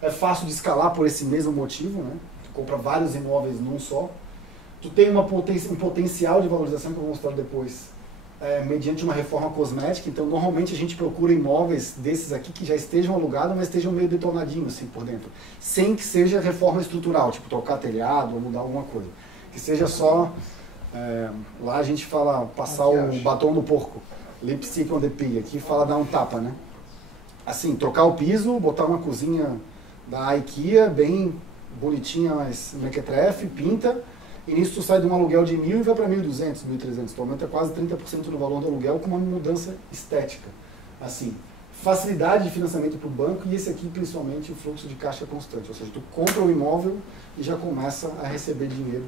É fácil de escalar por esse mesmo motivo, né? Tu compra vários imóveis num só. Tu tem um potencial de valorização que eu vou mostrar depois, mediante uma reforma cosmética. Então normalmente a gente procura imóveis desses aqui que já estejam alugados, mas estejam meio detonadinhos assim por dentro. Sem que seja reforma estrutural, tipo trocar telhado ou mudar alguma coisa. Que seja só... lá a gente fala passar o batom no porco, lipstick on the pig, aqui fala dar um tapa, né? Assim, trocar o piso, botar uma cozinha da IKEA, bem bonitinha, mas mequetrefe, pinta, e nisso tu sai de um aluguel de 1.000 e vai para 1.200, 1.300, tu aumenta quase 30% do valor do aluguel com uma mudança estética. Assim, facilidade de financiamento para o banco e esse aqui principalmente o fluxo de caixa constante, ou seja, tu compra o imóvel e já começa a receber dinheiro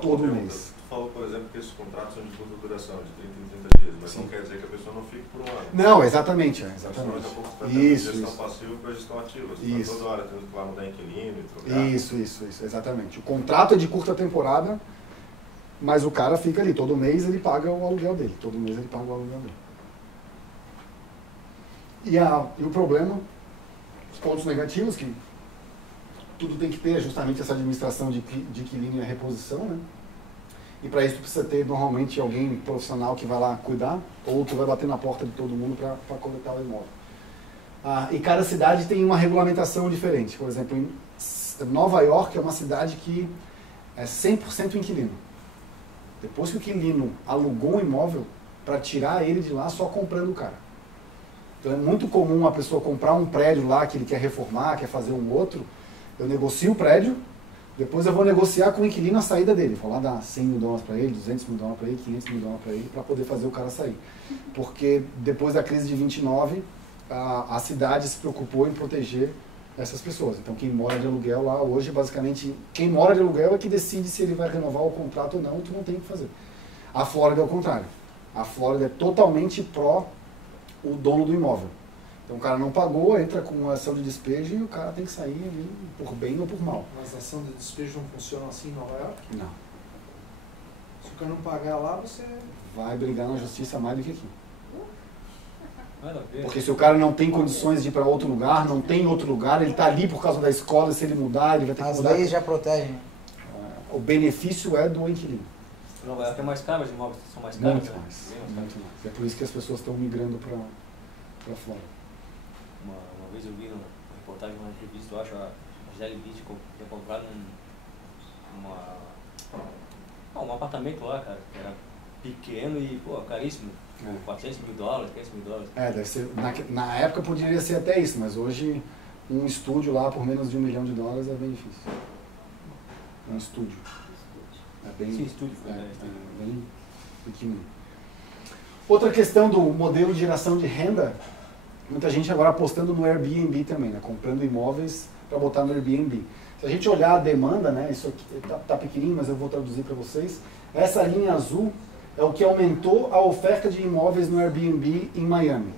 todo mês. Tu falou, por exemplo, que esses contratos são de curta duração, de 30 em 30 dias, mas não quer dizer que a pessoa não fique por um ano. Não, exatamente. Daqui a pouco você vai Isso, gestão isso. passiva para gestão ativa. Você Isso. está toda hora tendo que lá mudar inquilino e trocar. Isso, exatamente. O contrato é de curta temporada, mas o cara fica ali, todo mês ele paga o aluguel dele, todo mês ele paga o aluguel dele. E o problema, os pontos negativos, que tudo tem que ter justamente essa administração de inquilino e a reposição, né? E para isso tu precisa ter normalmente alguém profissional que vai lá cuidar, ou tu vai bater na porta de todo mundo para coletar o imóvel. E cada cidade tem uma regulamentação diferente. Por exemplo, em Nova York é uma cidade que é 100% inquilino. Depois que o inquilino alugou um imóvel, para tirar ele de lá só comprando o cara. Então é muito comum a pessoa comprar um prédio lá que ele quer reformar, quer fazer um outro. Eu negocio o prédio, depois eu vou negociar com o inquilino a saída dele. Vou lá dar 100 mil dólares para ele, 200 mil dólares para ele, 500 mil dólares para ele, para poder fazer o cara sair. Porque depois da crise de 29, a cidade se preocupou em proteger essas pessoas. Então quem mora de aluguel lá hoje, basicamente, quem mora de aluguel é que decide se ele vai renovar o contrato ou não, e tu não tem o que fazer. A Flórida é o contrário. A Flórida é totalmente pró o dono do imóvel. Então o cara não pagou, entra com uma ação de despejo e o cara tem que sair ali por bem ou por mal. Mas a ação de despejo não funciona assim em Nova York? Não. Se o cara não pagar lá, você... Vai brigar na justiça mais do que aqui. Nada a ver. Porque se o cara não tem condições de ir para outro lugar, não tem outro lugar, ele está ali por causa da escola, se ele mudar, ele vai ter que mudar. As leis já protegem. O benefício é do inquilino. Nova York é mais caro, os imóveis são mais caros. Muito mais. Muito mais. É por isso que as pessoas estão migrando para fora. Uma vez eu vi uma reportagem, uma revista, eu acho, a Gisele Bündchen tinha comprado um apartamento lá, cara, que era pequeno e, pô, caríssimo. 400 mil dólares, 500 mil dólares. Deve ser, na época poderia ser até isso, mas hoje um estúdio lá por menos de $1 milhão é bem difícil. Um estúdio. É bem, Sim, estúdio. Bem pequenininho. Outra questão do modelo de geração de renda, muita gente agora apostando no Airbnb também, né? Comprando imóveis para botar no Airbnb. Se a gente olhar a demanda, né? Isso aqui tá pequenininho, mas eu vou traduzir para vocês. Essa linha azul é o que aumentou a oferta de imóveis no Airbnb em Miami.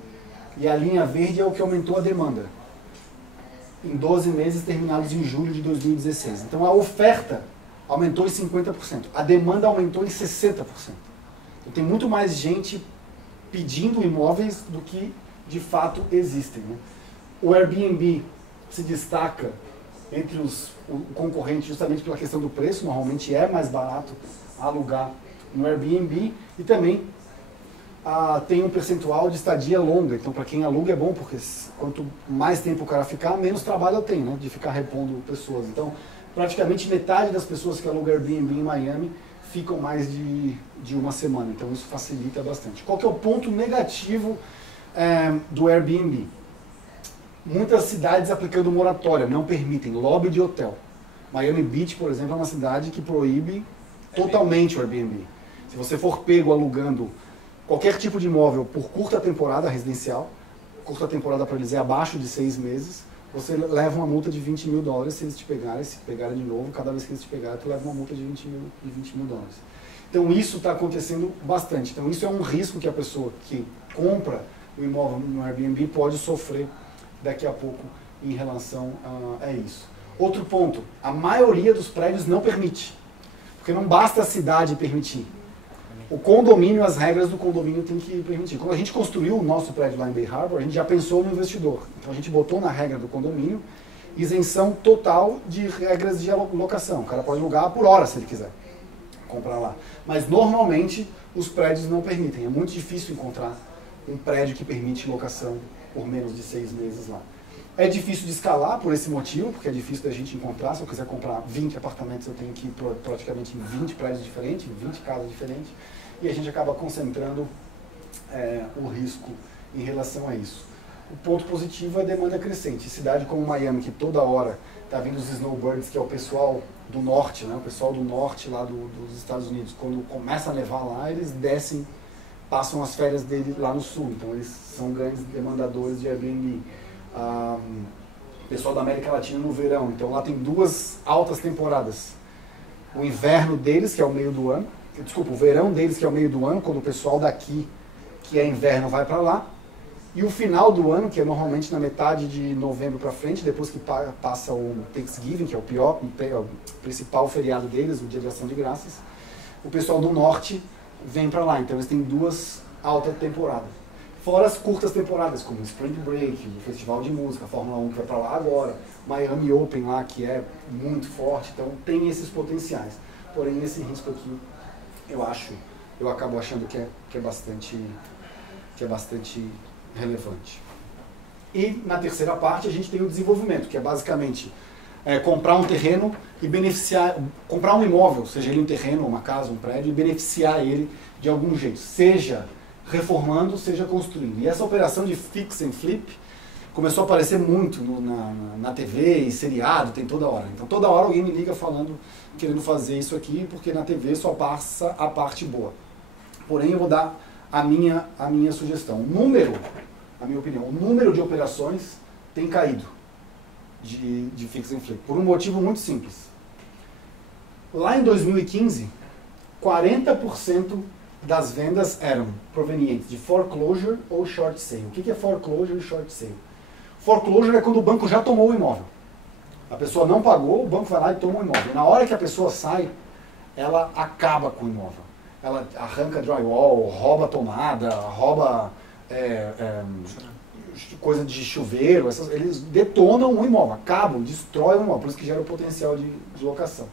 E a linha verde é o que aumentou a demanda. Em 12 meses terminados em julho de 2016. Então a oferta aumentou em 50%. A demanda aumentou em 60%. Então tem muito mais gente pedindo imóveis do que de fato existem. Né? O Airbnb se destaca entre o concorrente justamente pela questão do preço. Normalmente é mais barato alugar no Airbnb e também tem um percentual de estadia longa. Então para quem aluga é bom, porque quanto mais tempo o cara ficar, menos trabalho tem, né, de ficar repondo pessoas. Então praticamente metade das pessoas que alugam Airbnb em Miami ficam mais de uma semana. Então isso facilita bastante. Qual que é o ponto negativo do Airbnb? Muitas cidades aplicando moratória, não permitem, lobby de hotel. Miami Beach, por exemplo, é uma cidade que proíbe totalmente o Airbnb. Se você for pego alugando qualquer tipo de imóvel por curta temporada residencial, curta temporada para dizer abaixo de 6 meses, você leva uma multa de $20 mil se eles te pegarem. Se pegarem de novo, cada vez que eles te pegarem, tu leva uma multa de $20 mil. Então isso está acontecendo bastante. Então isso é um risco que a pessoa que compra o imóvel no Airbnb pode sofrer daqui a pouco em relação a isso. Outro ponto, a maioria dos prédios não permite. Porque não basta a cidade permitir. O condomínio, as regras do condomínio tem que permitir. Quando a gente construiu o nosso prédio lá em Bay Harbor, a gente já pensou no investidor. Então a gente botou na regra do condomínio isenção total de regras de locação. O cara pode alugar por hora se ele quiser comprar lá. Mas normalmente os prédios não permitem. É muito difícil encontrar um prédio que permite locação por menos de 6 meses lá. É difícil de escalar por esse motivo, porque é difícil da gente encontrar. Se eu quiser comprar 20 apartamentos, eu tenho que ir praticamente em 20 prédios diferentes, em 20 casas diferentes. E a gente acaba concentrando o risco em relação a isso. O ponto positivo é a demanda crescente. Cidade como Miami, que toda hora está vindo os snowbirds, que é o pessoal do norte, né? O pessoal do norte lá dos Estados Unidos. Quando começa a nevar lá, eles descem, passam as férias dele lá no sul. Então eles são grandes demandadores de Airbnb. Pessoal da América Latina no verão. Então lá tem 2 altas temporadas. O inverno deles, que é o meio do ano. Desculpa, o verão deles, que é o meio do ano, quando o pessoal daqui, que é inverno, vai para lá. E o final do ano, que é normalmente na metade de novembro para frente, depois que passa o Thanksgiving, que é o principal feriado deles, o Dia de Ação de Graças, o pessoal do norte vem para lá. Então eles têm 2 altas temporadas. Fora as curtas temporadas, como o Spring Break, o Festival de Música, a Fórmula 1 que vai para lá agora, Miami Open lá, que é muito forte. Então tem esses potenciais. Porém, esse risco aqui eu acabo achando que é bastante relevante. E na terceira parte a gente tem o desenvolvimento, que é basicamente comprar um terreno e beneficiar, comprar um imóvel, seja ele um terreno, uma casa, um prédio, e beneficiar ele de algum jeito, seja reformando, seja construindo. E essa operação de fix and flip começou a aparecer muito na TV e seriado, tem toda hora. Então toda hora alguém me liga falando, querendo fazer isso aqui, porque na TV só passa a parte boa. Porém eu vou dar a minha sugestão. Na minha opinião, o número de operações tem caído de fix and flip, por um motivo muito simples. Lá em 2015, 40% das vendas eram provenientes de foreclosure ou short sale. O que é foreclosure e short sale? Foreclosure é quando o banco já tomou o imóvel. A pessoa não pagou, o banco vai lá e toma o imóvel. Na hora que a pessoa sai, ela acaba com o imóvel. Ela arranca drywall, rouba tomada, rouba coisa de chuveiro, eles detonam o imóvel, acabam, destroem o imóvel, por isso que gera o potencial de locação.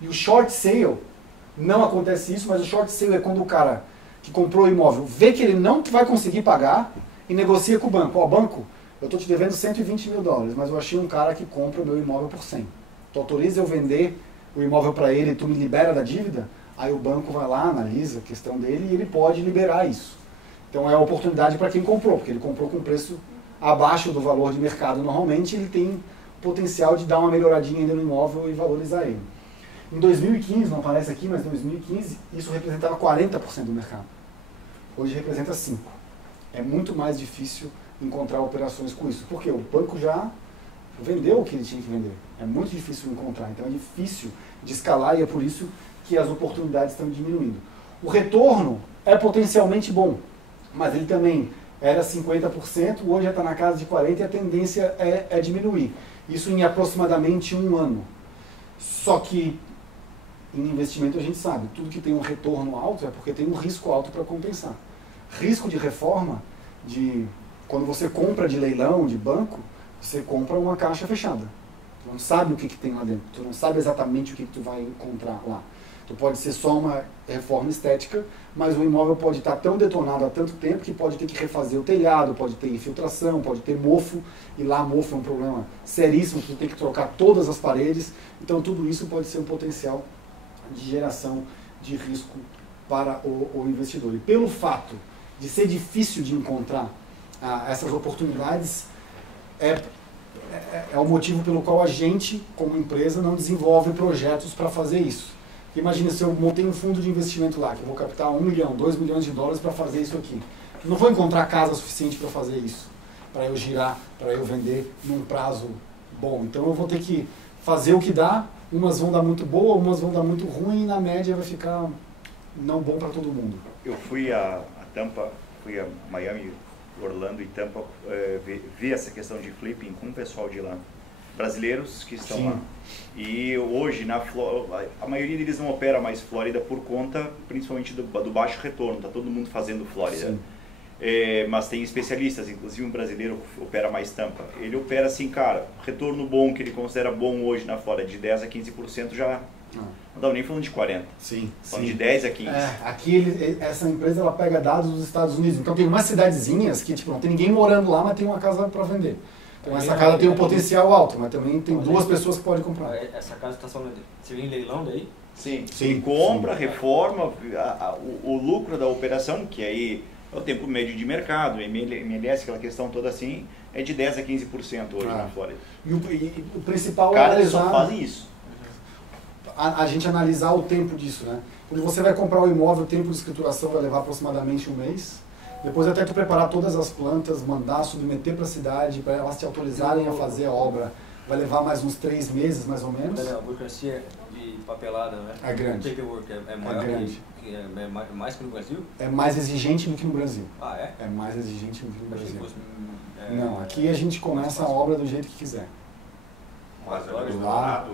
E o short sale, não acontece isso, mas o short sale é quando o cara que comprou o imóvel vê que ele não vai conseguir pagar e negocia com o banco. Ó, banco, eu estou te devendo $120 mil, mas eu achei um cara que compra o meu imóvel por 100. Tu autoriza eu vender o imóvel para ele e tu me libera da dívida? Aí o banco vai lá, analisa a questão dele e ele pode liberar isso. Então é a oportunidade para quem comprou, porque ele comprou com preço abaixo do valor de mercado normalmente, ele tem potencial de dar uma melhoradinha ainda no imóvel e valorizar ele. Em 2015, não aparece aqui, mas em 2015 isso representava 40% do mercado. Hoje representa 5%. É muito mais difícil encontrar operações com isso, porque o banco já vendeu o que ele tinha que vender. É muito difícil encontrar, então é difícil de escalar e é por isso que as oportunidades estão diminuindo. O retorno é potencialmente bom, mas ele também era 50%, hoje já está na casa de 40% e a tendência é diminuir. Isso em aproximadamente 1 ano. Só que em investimento a gente sabe, tudo que tem um retorno alto é porque tem um risco alto para compensar. Risco de reforma, quando você compra de leilão, de banco, você compra uma caixa fechada. Tu não sabe o que tem lá dentro, tu não sabe exatamente o que tu vai encontrar lá. Tu pode ser só uma reforma estética, mas o imóvel pode estar tão detonado há tanto tempo que pode ter que refazer o telhado, pode ter infiltração, pode ter mofo, e lá mofo é um problema seríssimo, tu tem que trocar todas as paredes. Então tudo isso pode ser um potencial de geração de risco para o investidor. E pelo fato de ser difícil de encontrar essas oportunidades, é o motivo pelo qual a gente, como empresa, não desenvolve projetos para fazer isso. Imagina se eu montei um fundo de investimento lá, que eu vou captar $1 milhão, $2 milhões para fazer isso aqui. Eu não vou encontrar casa suficiente para fazer isso, para eu girar, para eu vender num prazo bom. Então eu vou ter que fazer o que dá, umas vão dar muito boa, umas vão dar muito ruim, e na média vai ficar não bom para todo mundo. Eu fui a Tampa, fui a Miami, Orlando e Tampa ver essa questão de flipping com o pessoal de lá. Brasileiros que estão lá. E hoje, a maioria deles não opera mais Flórida por conta, principalmente do baixo retorno. Está todo mundo fazendo Flórida. Mas tem especialistas, inclusive um brasileiro opera mais Tampa. Ele opera assim, cara, retorno bom, que ele considera bom hoje na Flórida, de 10% a 15% já... Não estava nem falando de 40%. Falando de 10% a 15%. Aqui essa empresa ela pega dados dos Estados Unidos. Então tem umas cidadezinhas que não tem ninguém morando lá, mas tem uma casa para vender. Então essa casa tem um potencial alto, mas também tem 2 pessoas que podem comprar. Essa casa está falando, você vem em leilão daí? Sim. Compra, reforma, o lucro da operação, que aí é o tempo médio de mercado, MLS, aquela questão toda assim, é de 10% a 15% hoje na Flórida. E o principal é eles só fazem isso. A gente analisar o tempo disso, né? Quando você vai comprar o imóvel, o tempo de escrituração vai levar aproximadamente 1 mês. Depois até tu preparar todas as plantas, mandar submeter para a cidade, para elas te autorizarem a fazer a obra, vai levar mais uns 3 meses, mais ou menos. A burocracia de papelada, né? É grande. O paperwork é maior é mais que no Brasil? É mais exigente do que no Brasil. Ah, é? É mais exigente do que no Brasil. Fosse, não, aqui a gente começa a obra do jeito que quiser. Mas é menos demorado?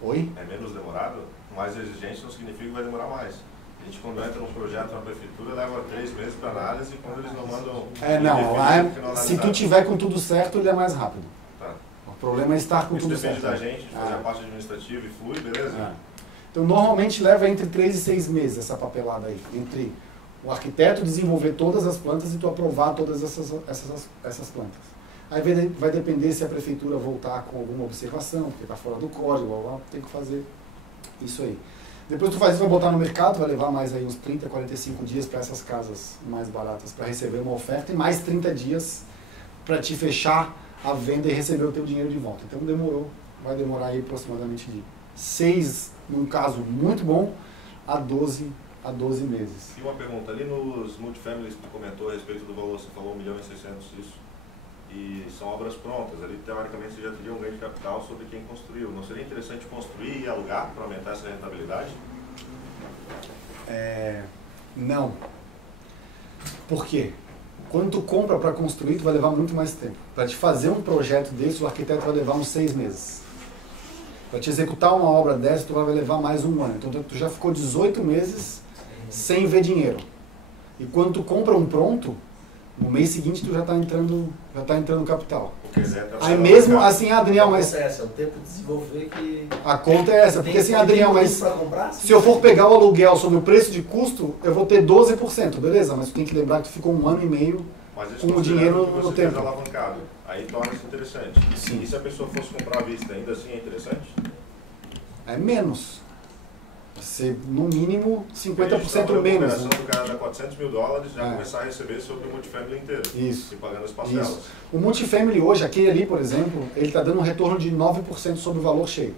Oi? É menos demorado? Mais exigente não significa que vai demorar mais. A gente, quando entra num projeto na prefeitura, leva 3 meses para análise, e quando eles não mandam... Lá se tu tiver com tudo certo, ele é mais rápido. Tá. O problema é estar com tudo certo. Isso depende da gente, fazer a parte administrativa e flui, beleza? Então, normalmente leva entre 3 e 6 meses essa papelada aí, entre o arquiteto desenvolver todas as plantas e tu aprovar todas essas plantas. Aí vai depender se a prefeitura voltar com alguma observação, porque está fora do código, tem que fazer isso aí. Depois tu faz isso, vai botar no mercado, vai levar mais aí uns 30, 45 dias para essas casas mais baratas para receber uma oferta e mais 30 dias para te fechar a venda e receber o teu dinheiro de volta. Então vai demorar aí aproximadamente de 6, num caso muito bom, a 12 meses. E uma pergunta, ali nos multifamilies que tu comentou a respeito do valor, você falou 1.600.000 isso, e são obras prontas, ali teoricamente você já teria um ganho de capital sobre quem construiu. Não seria interessante construir e alugar para aumentar essa rentabilidade? Não. Por quê? Quando tu compra para construir, tu vai levar muito mais tempo. Para te fazer um projeto desse, o arquiteto vai levar uns 6 meses. Para te executar uma obra dessa, tu vai levar mais um ano. Então tu já ficou 18 meses sem ver dinheiro. E quando tu compra um pronto, no mês seguinte tu já está entrando capital. Aí mesmo assim, Adriel, mas... Acontece, é o tempo de desenvolver que... Acontece, porque assim, Adriel, mas se eu for pegar o aluguel sobre o preço de custo, eu vou ter 12%, beleza? Mas tu tem que lembrar que tu ficou 1 ano e meio com o dinheiro no tempo. Alavancado, aí torna-se interessante. Sim. E se a pessoa fosse comprar à vista, ainda assim é interessante? É menos. Ser no mínimo 50% menos. A operação do cara dá $400.000 já começar a receber sobre o multifamily inteiro. Isso. E pagando as parcelas. Isso. O multifamily hoje, aquele ali, por exemplo, ele está dando um retorno de 9% sobre o valor cheio.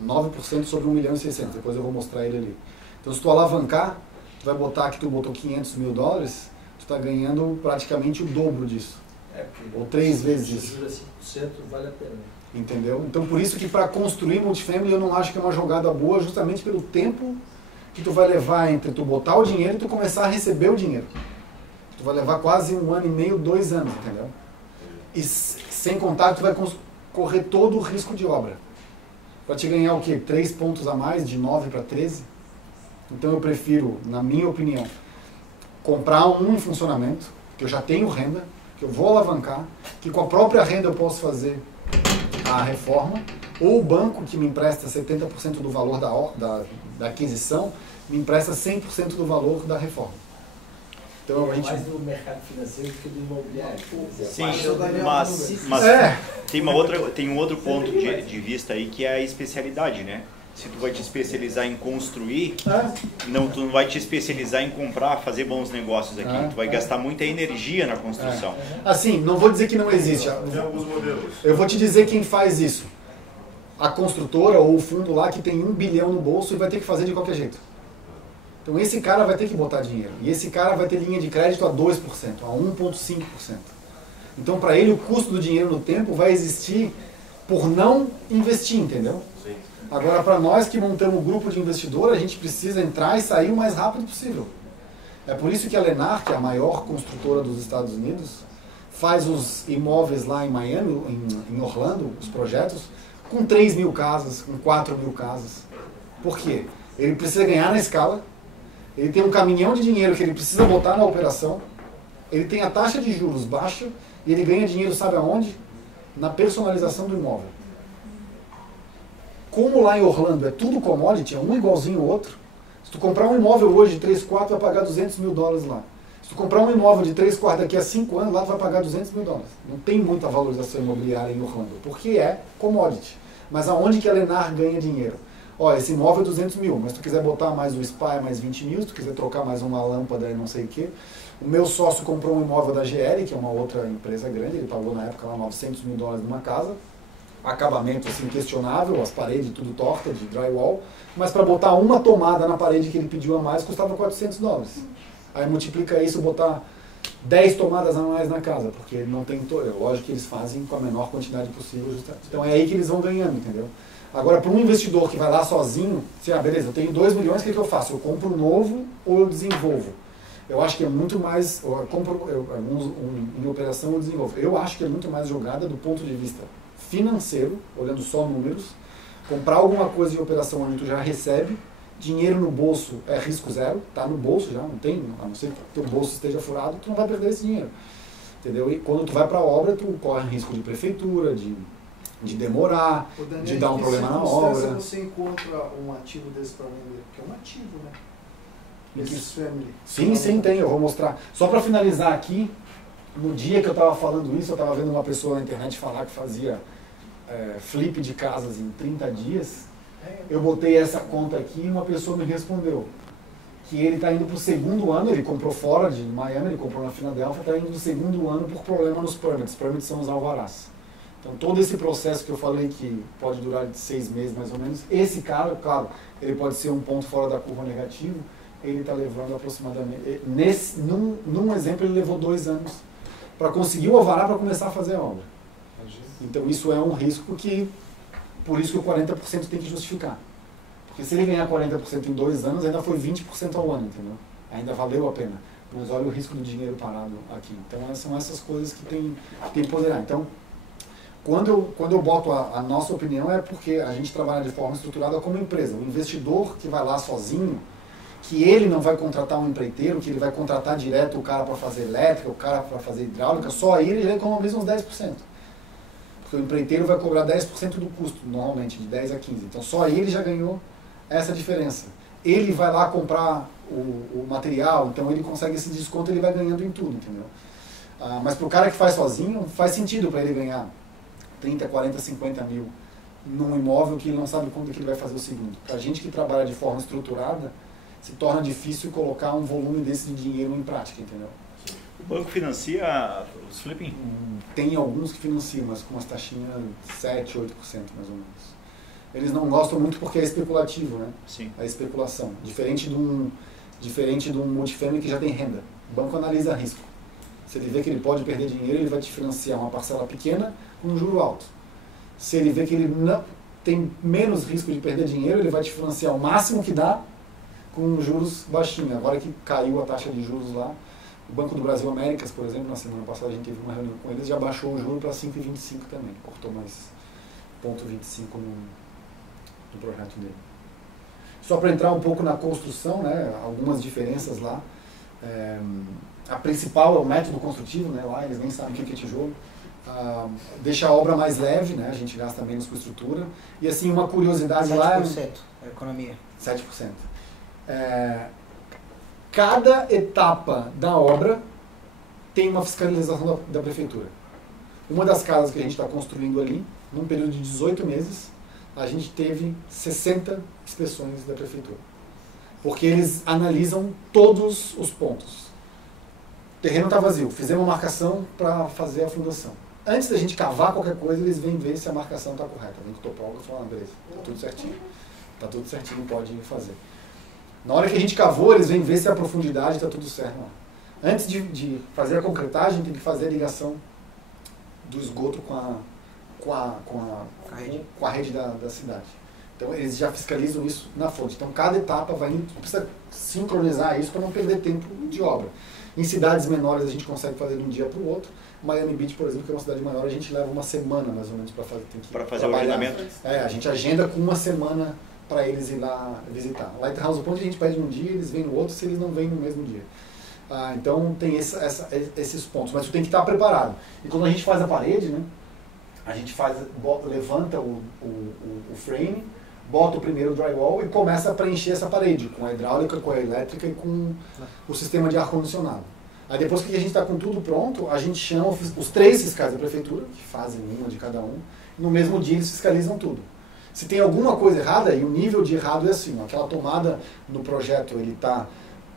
9% sobre 1.600.000. Depois eu vou mostrar ele ali. Então, se tu alavancar, tu vai botar que tu botou $500.000, tu está ganhando praticamente o dobro disso. Ou 3 vezes isso. Se 5% vale a pena. Entendeu? Então, por isso que para construir multifamily eu não acho que é uma jogada boa, justamente pelo tempo que tu vai levar entre tu botar o dinheiro e tu começar a receber o dinheiro. Tu vai levar quase 1 ano e meio, 2 anos, entendeu? E sem contar que tu vai correr todo o risco de obra. Para te ganhar o quê? 3 pontos a mais, de 9 para 13? Então eu prefiro, na minha opinião, comprar um em funcionamento, que eu já tenho renda, que eu vou alavancar, que com a própria renda eu posso fazer a reforma, ou o banco que me empresta 70% do valor da aquisição, me empresta 100% do valor da reforma. Então, a gente... mais do mercado financeiro do que do imobiliário. Sim, mas tem um outro ponto de vista aí que é a especialidade, né? Se tu vai te especializar em construir, tu não vai te especializar em comprar, fazer bons negócios aqui. Tu vai gastar muita energia na construção. Assim, não vou dizer que não existe. Tem alguns modelos. Eu vou te dizer quem faz isso. A construtora ou o fundo lá que tem 1 bilhão no bolso e vai ter que fazer de qualquer jeito. Então esse cara vai ter que botar dinheiro. E esse cara vai ter linha de crédito a 2%, a 1,5%. Então para ele o custo do dinheiro no tempo vai existir por não investir, entendeu? Sim. Agora, para nós que montamos um grupo de investidor, a gente precisa entrar e sair o mais rápido possível. É por isso que a Lennar, que é a maior construtora dos Estados Unidos, faz os imóveis lá em Miami, em Orlando, os projetos, com 3.000 casas, com 4.000 casas. Por quê? Ele precisa ganhar na escala, ele tem um caminhão de dinheiro que ele precisa botar na operação, ele tem a taxa de juros baixa e ele ganha dinheiro, sabe aonde? Na personalização do imóvel. Como lá em Orlando é tudo commodity, é um igualzinho ao outro, se tu comprar um imóvel hoje de 3 quartos, vai pagar $200.000 lá. Se tu comprar um imóvel de 3 quartos daqui a 5 anos, lá tu vai pagar $200.000. Não tem muita valorização imobiliária em Orlando, porque é commodity. Mas aonde que a Lennar ganha dinheiro? Ó, esse imóvel é 200 mil, mas se tu quiser botar mais o spa é mais 20 mil, se tu quiser trocar mais uma lâmpada e não sei o quê. O meu sócio comprou um imóvel da GL, que é uma outra empresa grande, ele pagou na época lá $900 mil numa casa. Acabamento assim questionável, as paredes tudo torta, de drywall, mas para botar uma tomada na parede que ele pediu a mais custava $400. Aí multiplica isso, botar 10 tomadas a mais na casa, porque não tem, lógico que eles fazem com a menor quantidade possível, justamente. Então é aí que eles vão ganhando, entendeu? Agora, para um investidor que vai lá sozinho, assim, beleza, eu tenho 2 milhões, o que eu faço? Eu compro um novo ou eu desenvolvo? Eu acho que é muito mais, em operação eu desenvolvo. Eu acho que é muito mais jogada do ponto de vista financeiro, olhando só números, comprar alguma coisa em operação onde tu já recebe, dinheiro no bolso é risco zero, tá no bolso já, não tem, a não ser que teu bolso esteja furado, tu não vai perder esse dinheiro, entendeu? E quando tu vai para a obra, tu corre risco de prefeitura, de de demorar, Ô, Daniel, de dar um em que problema na circunstância obra. você encontra um ativo desse para vender? Porque é um ativo, né? Em que- Esses family. Sim, tem, eu vou mostrar. Só para finalizar aqui, no dia que eu estava falando isso, eu estava vendo uma pessoa na internet falar que fazia flip de casas em 30 dias. Eu botei essa conta aqui e uma pessoa me respondeu que ele está indo para o segundo ano, ele comprou fora de Miami, ele comprou na Filadélfia, está indo no segundo ano por problema nos permits. Permits são os alvarás. Então todo esse processo que eu falei que pode durar de 6 meses mais ou menos, esse cara, claro, ele pode ser um ponto fora da curva negativo, ele está levando aproximadamente, num exemplo ele levou 2 anos para conseguir o alvará para começar a fazer a obra. Então isso é um risco que, por isso que o 40% tem que justificar. Porque se ele ganhar 40% em 2 anos, ainda foi 20% ao ano, entendeu? Ainda valeu a pena. Mas olha o risco do dinheiro parado aqui. Então são essas coisas que tem que ponderar. Então, quando eu boto a nossa opinião, é porque a gente trabalha de forma estruturada como empresa. O investidor que vai lá sozinho, que ele não vai contratar um empreiteiro, que ele vai contratar direto o cara para fazer elétrica, o cara para fazer hidráulica, só aí ele já economiza uns 10%. Porque o empreiteiro vai cobrar 10% do custo, normalmente, de 10 a 15%. Então só aí ele já ganhou essa diferença. Ele vai lá comprar o material, então ele consegue esse desconto, ele vai ganhando em tudo, entendeu? Mas para o cara que faz sozinho, faz sentido para ele ganhar 30, 40, 50 mil num imóvel que ele não sabe quando que ele vai fazer o segundo. Para a gente que trabalha de forma estruturada, se torna difícil colocar um volume desse de dinheiro em prática, entendeu? O banco financia os flipping? Tem alguns que financiam, mas com umas taxinhas 7, 8% mais ou menos. Eles não gostam muito porque é especulativo, né? Sim. A especulação. Diferente de um multifamily que já tem renda. O banco analisa risco. Se ele vê que ele pode perder dinheiro, ele vai te financiar uma parcela pequena com um juro alto. Se ele vê que ele não tem menos risco de perder dinheiro, ele vai te financiar o máximo que dá com juros baixinhos. Agora que caiu a taxa de juros lá, o Banco do Brasil Américas, por exemplo, na semana passada a gente teve uma reunião com eles, já baixou o juro para 5,25 também. Cortou mais 0,25 no projeto dele. Só para entrar um pouco na construção, né, algumas diferenças lá. A principal é o método construtivo, né, lá eles nem sabem o que é tijolo. Deixa a obra mais leve, né, a gente gasta menos com estrutura. E assim, uma curiosidade 7% lá... 7% é economia. 7%. Cada etapa da obra tem uma fiscalização da prefeitura. Uma das casas que a gente está construindo ali, num período de 18 meses, a gente teve 60 inspeções da prefeitura. Porque eles analisam todos os pontos. O terreno está vazio, fizemos uma marcação para fazer a fundação. Antes da gente cavar qualquer coisa, eles vêm ver se a marcação está correta. Vem com o topógrafo e falam, beleza, está tudo certinho. Está tudo certinho, pode fazer. Na hora que a gente cavou, eles vêm ver se a profundidade está tudo certo. Não. Antes de fazer a concretagem, tem que fazer a ligação do esgoto com a rede da cidade. Então eles já fiscalizam isso na fonte. Então cada etapa vai indo, precisa sincronizar isso para não perder tempo de obra. Em cidades menores a gente consegue fazer de um dia para o outro. Miami Beach, por exemplo, que é uma cidade maior, a gente leva uma semana mais ou menos para fazer. Para fazer o agendamento? A gente agenda com uma semana para eles ir lá visitar. Lighthouse Point a gente pede um dia, eles vêm no outro, se eles não vêm no mesmo dia. Então tem esses pontos, mas tu tem que estar preparado. E quando a gente faz a parede, né, a gente levanta o frame, bota o primeiro drywall e começa a preencher essa parede com a hidráulica, com a elétrica e com o sistema de ar-condicionado. Aí depois que a gente está com tudo pronto, a gente chama os 3 fiscais da prefeitura, que fazem uma de cada um, e no mesmo dia eles fiscalizam tudo. Se tem alguma coisa errada, e o nível de errado é assim, aquela tomada no projeto ele está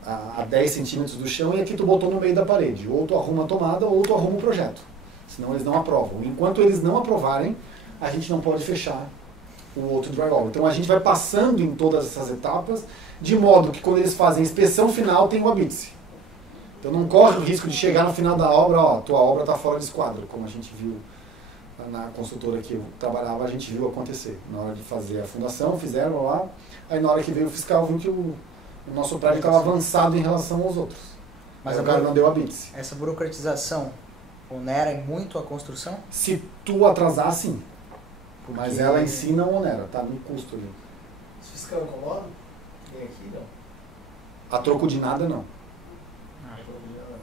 a 10 centímetros do chão e aqui tu botou no meio da parede. Ou tu arruma a tomada ou tu arruma o projeto. Senão eles não aprovam. Enquanto eles não aprovarem, a gente não pode fechar o outro drywall. Então a gente vai passando em todas essas etapas, de modo que quando eles fazem a inspeção final tem o abitse. Então não corre o risco de chegar no final da obra, tua obra está fora de esquadro, como a gente viu na consultora que eu trabalhava, a gente viu acontecer. Na hora de fazer a fundação, fizeram lá, aí na hora que veio o fiscal, viu que o nosso prédio estava avançado em relação aos outros. Mas agora não deu abitse. Essa burocratização onera muito a construção? Se tu atrasar, sim. Porque... Mas ela em si não onera, está no custo ali. Os fiscais incomodam? Vem aqui, não. A troco de nada, não.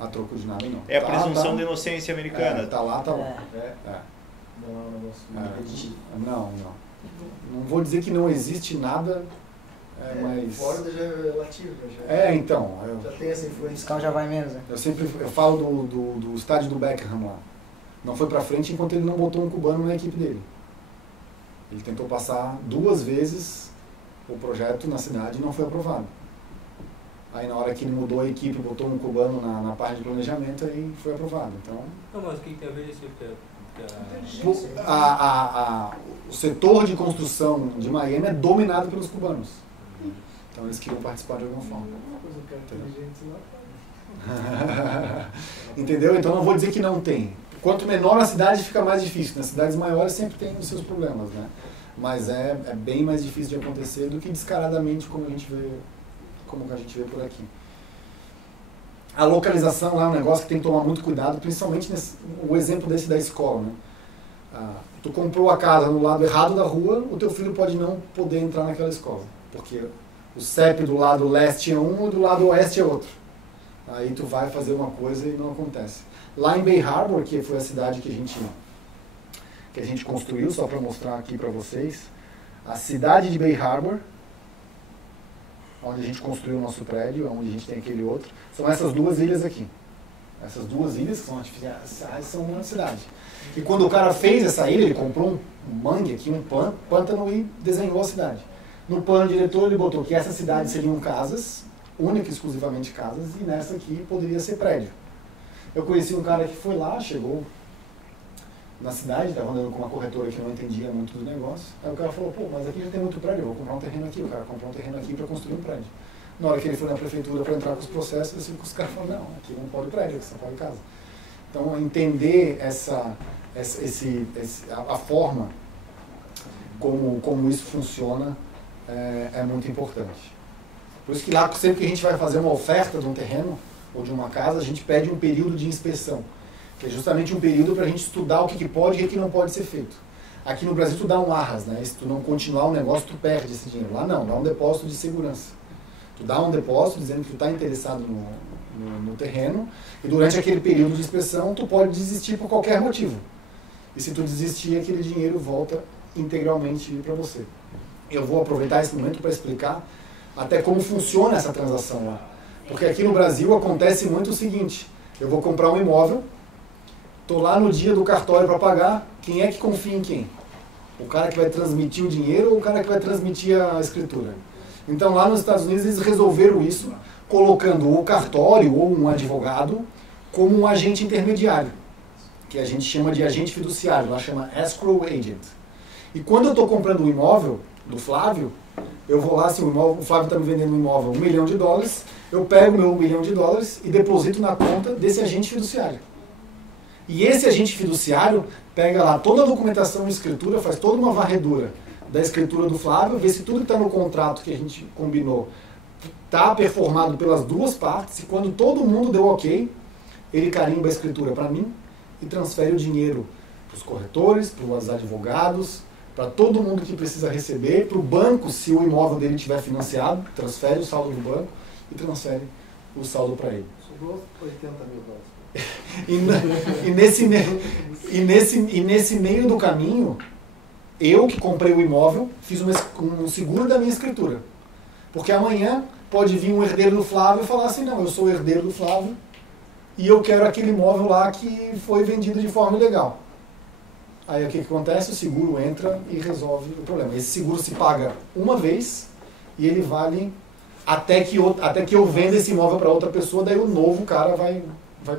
A troco de nada, não. É a presunção de inocência americana. Tá lá, tá lá. Não é um negócio repetitivo. Não. Não vou dizer que não existe nada, mas... Fora já é relativo. Então. Já tem essa O influência. fiscal já vai menos, né? Eu falo do estádio do Beckham lá. Não foi pra frente enquanto ele não botou um cubano na equipe dele. Ele tentou passar 2 vezes o projeto na cidade e não foi aprovado. Aí na hora que ele mudou a equipe, botou um cubano na parte de planejamento, aí foi aprovado. Então, Não, mas o que tem a ver isso? o setor de construção de Miami é dominado pelos cubanos. Então eles queriam participar de alguma forma. Entendeu? Então não vou dizer que não tem. Quanto menor a cidade, fica mais difícil. Nas cidades maiores sempre tem os seus problemas, né? Mas é bem mais difícil de acontecer do que descaradamente como a gente vê por aqui. A localização lá é um negócio que tem que tomar muito cuidado, principalmente o exemplo desse da escola, né? Tu comprou a casa no lado errado da rua, o teu filho pode não poder entrar naquela escola, porque o CEP do lado leste é um e do lado oeste é outro. Aí tu vai fazer uma coisa e não acontece. Lá em Bay Harbor, que foi a cidade que a gente construiu, só para mostrar aqui para vocês, a cidade de Bay Harbor, onde a gente construiu o nosso prédio, onde a gente tem aquele outro, são essas 2 ilhas aqui. Essas 2 ilhas que são artificiais são uma cidade. E quando o cara fez essa ilha, ele comprou um mangue aqui, um pântano e desenhou a cidade. No plano diretor ele botou que essa cidade seriam casas, única e exclusivamente casas, e nessa aqui poderia ser prédio. Eu conheci um cara que foi lá, chegou na cidade, estava andando com uma corretora que não entendia muito do negócio. Aí o cara falou, pô, mas aqui já tem muito prédio, eu vou comprar um terreno aqui. O cara comprou um terreno aqui para construir um prédio. Na hora que ele foi na prefeitura para entrar com os processos, os caras falaram, não, aqui não pode prédio, aqui só pode casa. Então, entender a forma como isso funciona é muito importante. Por isso que lá, sempre que a gente vai fazer uma oferta de um terreno ou de uma casa, a gente pede um período de inspeção, que é justamente um período para a gente estudar o que pode e o que não pode ser feito. Aqui no Brasil tu dá um arras, né? Se tu não continuar o negócio, tu perde esse dinheiro. Lá não, dá um depósito de segurança. Tu dá um depósito dizendo que tu está interessado no terreno e durante aquele período de inspeção tu pode desistir por qualquer motivo. E se tu desistir, aquele dinheiro volta integralmente para você. Eu vou aproveitar esse momento para explicar até como funciona essa transação lá. Porque aqui no Brasil acontece muito o seguinte, eu vou comprar um imóvel, estou lá no dia do cartório para pagar, quem é que confia em quem? O cara que vai transmitir o dinheiro ou o cara que vai transmitir a escritura? Então lá nos Estados Unidos eles resolveram isso, colocando o cartório ou um advogado como um agente intermediário, que a gente chama de agente fiduciário, lá chama escrow agent. E quando eu estou comprando um imóvel do Flávio, eu vou lá, se o Flávio está me vendendo um imóvel $1 milhão, eu pego meu $1 milhão e deposito na conta desse agente fiduciário. E esse agente fiduciário pega lá toda a documentação de escritura, faz toda uma varredura da escritura do Flávio, vê se tudo que está no contrato que a gente combinou está performado pelas 2 partes, e quando todo mundo deu ok, ele carimba a escritura para mim e transfere o dinheiro para os corretores, para os advogados, para todo mundo que precisa receber, para o banco, se o imóvel dele estiver financiado, transfere o saldo do banco e transfere o saldo para ele. Sobrou $80 mil. E nesse meio do caminho, eu que comprei o imóvel, fiz um seguro da minha escritura. Porque amanhã pode vir um herdeiro do Flávio e falar assim, não, eu sou o herdeiro do Flávio e eu quero aquele imóvel lá que foi vendido de forma ilegal. Aí o que acontece? O seguro entra e resolve o problema. Esse seguro se paga uma vez e ele vale até que eu venda esse imóvel para outra pessoa, daí o novo cara vai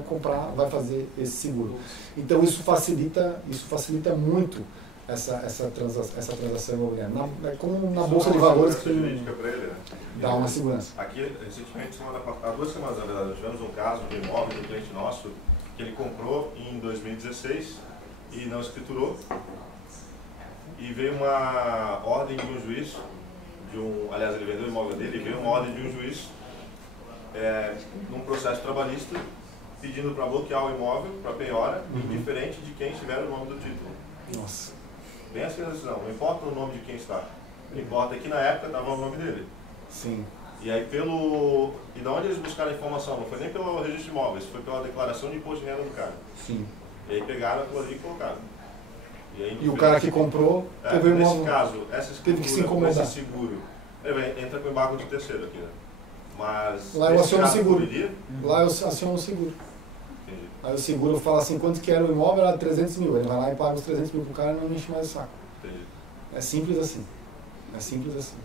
comprar, vai fazer esse seguro. Então isso facilita muito essa transação imobiliária. Como na Bolsa de Valores que jurídica para ele, né? Dá uma segurança. Aqui, recentemente, há 2 semanas, na verdade, tivemos um caso de imóvel de um cliente nosso que ele comprou em 2016 e não escriturou, e veio uma ordem de um juiz, aliás, ele vendeu o imóvel dele, e veio uma ordem de um juiz num processo trabalhista pedindo para bloquear o imóvel para penhora, indiferente de quem estiver o nome do título. Nossa. Bem assim a decisão, não importa o nome de quem está, o que importa é que na época estava o nome dele. Sim. E aí e de onde eles buscaram a informação? Não foi nem pelo registro de imóveis, foi pela declaração de imposto de renda do cara. Sim. E aí pegaram aquilo ali e colocaram. aí, E o cara que comprou teve um nesse imóvel. caso, essa teve que se escritura, com incomodar. esse seguro, entra com embargo de terceiro aqui, né? Mas Lá eu nesse aciono o caso, seguro. poderia? Lá eu aciono o seguro. Entendi. Aí o seguro fala assim, quanto que era o imóvel? Era 300 mil. Ele vai lá e paga os 300 mil pro cara e não enche mais o saco. Entendi. É simples assim. É simples assim.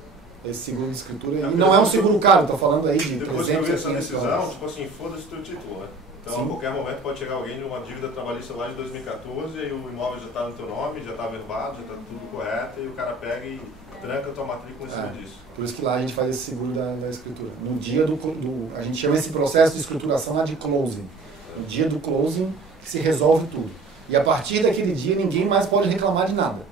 Esse seguro de escritura e não é um seguro caro, tô falando aí de Depois que eu 300 vi a essa 500 decisão, dólares. tipo assim, foda-se o teu título, né? Então, Sim. a qualquer momento pode chegar alguém de uma dívida trabalhista lá de 2014 e aí o imóvel já está no teu nome, já está verbado, já está tudo correto e o cara pega e tranca a tua matrícula em cima disso. Por isso que lá a gente faz esse seguro da escritura. No dia a gente chama esse processo de escrituração lá de closing. No dia do closing que se resolve tudo. E a partir daquele dia ninguém mais pode reclamar de nada.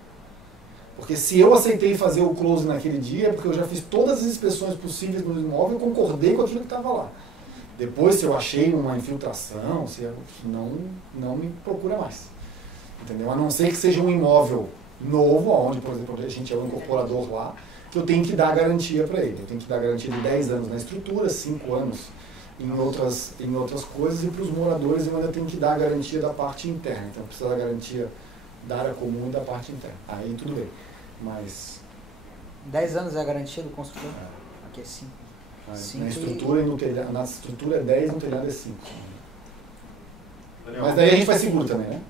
Porque se eu aceitei fazer o closing naquele dia, é porque eu já fiz todas as inspeções possíveis no imóvel e concordei com aquilo que estava lá. Depois, se eu achei uma infiltração, não me procura mais. Entendeu? A não ser que seja um imóvel novo, onde, por exemplo, a gente é um incorporador lá, que eu tenho que dar garantia para ele. Eu tenho que dar garantia de 10 anos na estrutura, 5 anos em outras coisas, e para os moradores eu ainda tenho que dar a garantia da parte interna. Então, precisa da garantia da área comum e da parte interna. Aí tudo bem. Mas 10 anos é a garantia do construtor? Aqui é 5. na estrutura e no telhado, na estrutura é 10, no telhado é 5. Daniel, Mas daí a gente faz seguro também, né?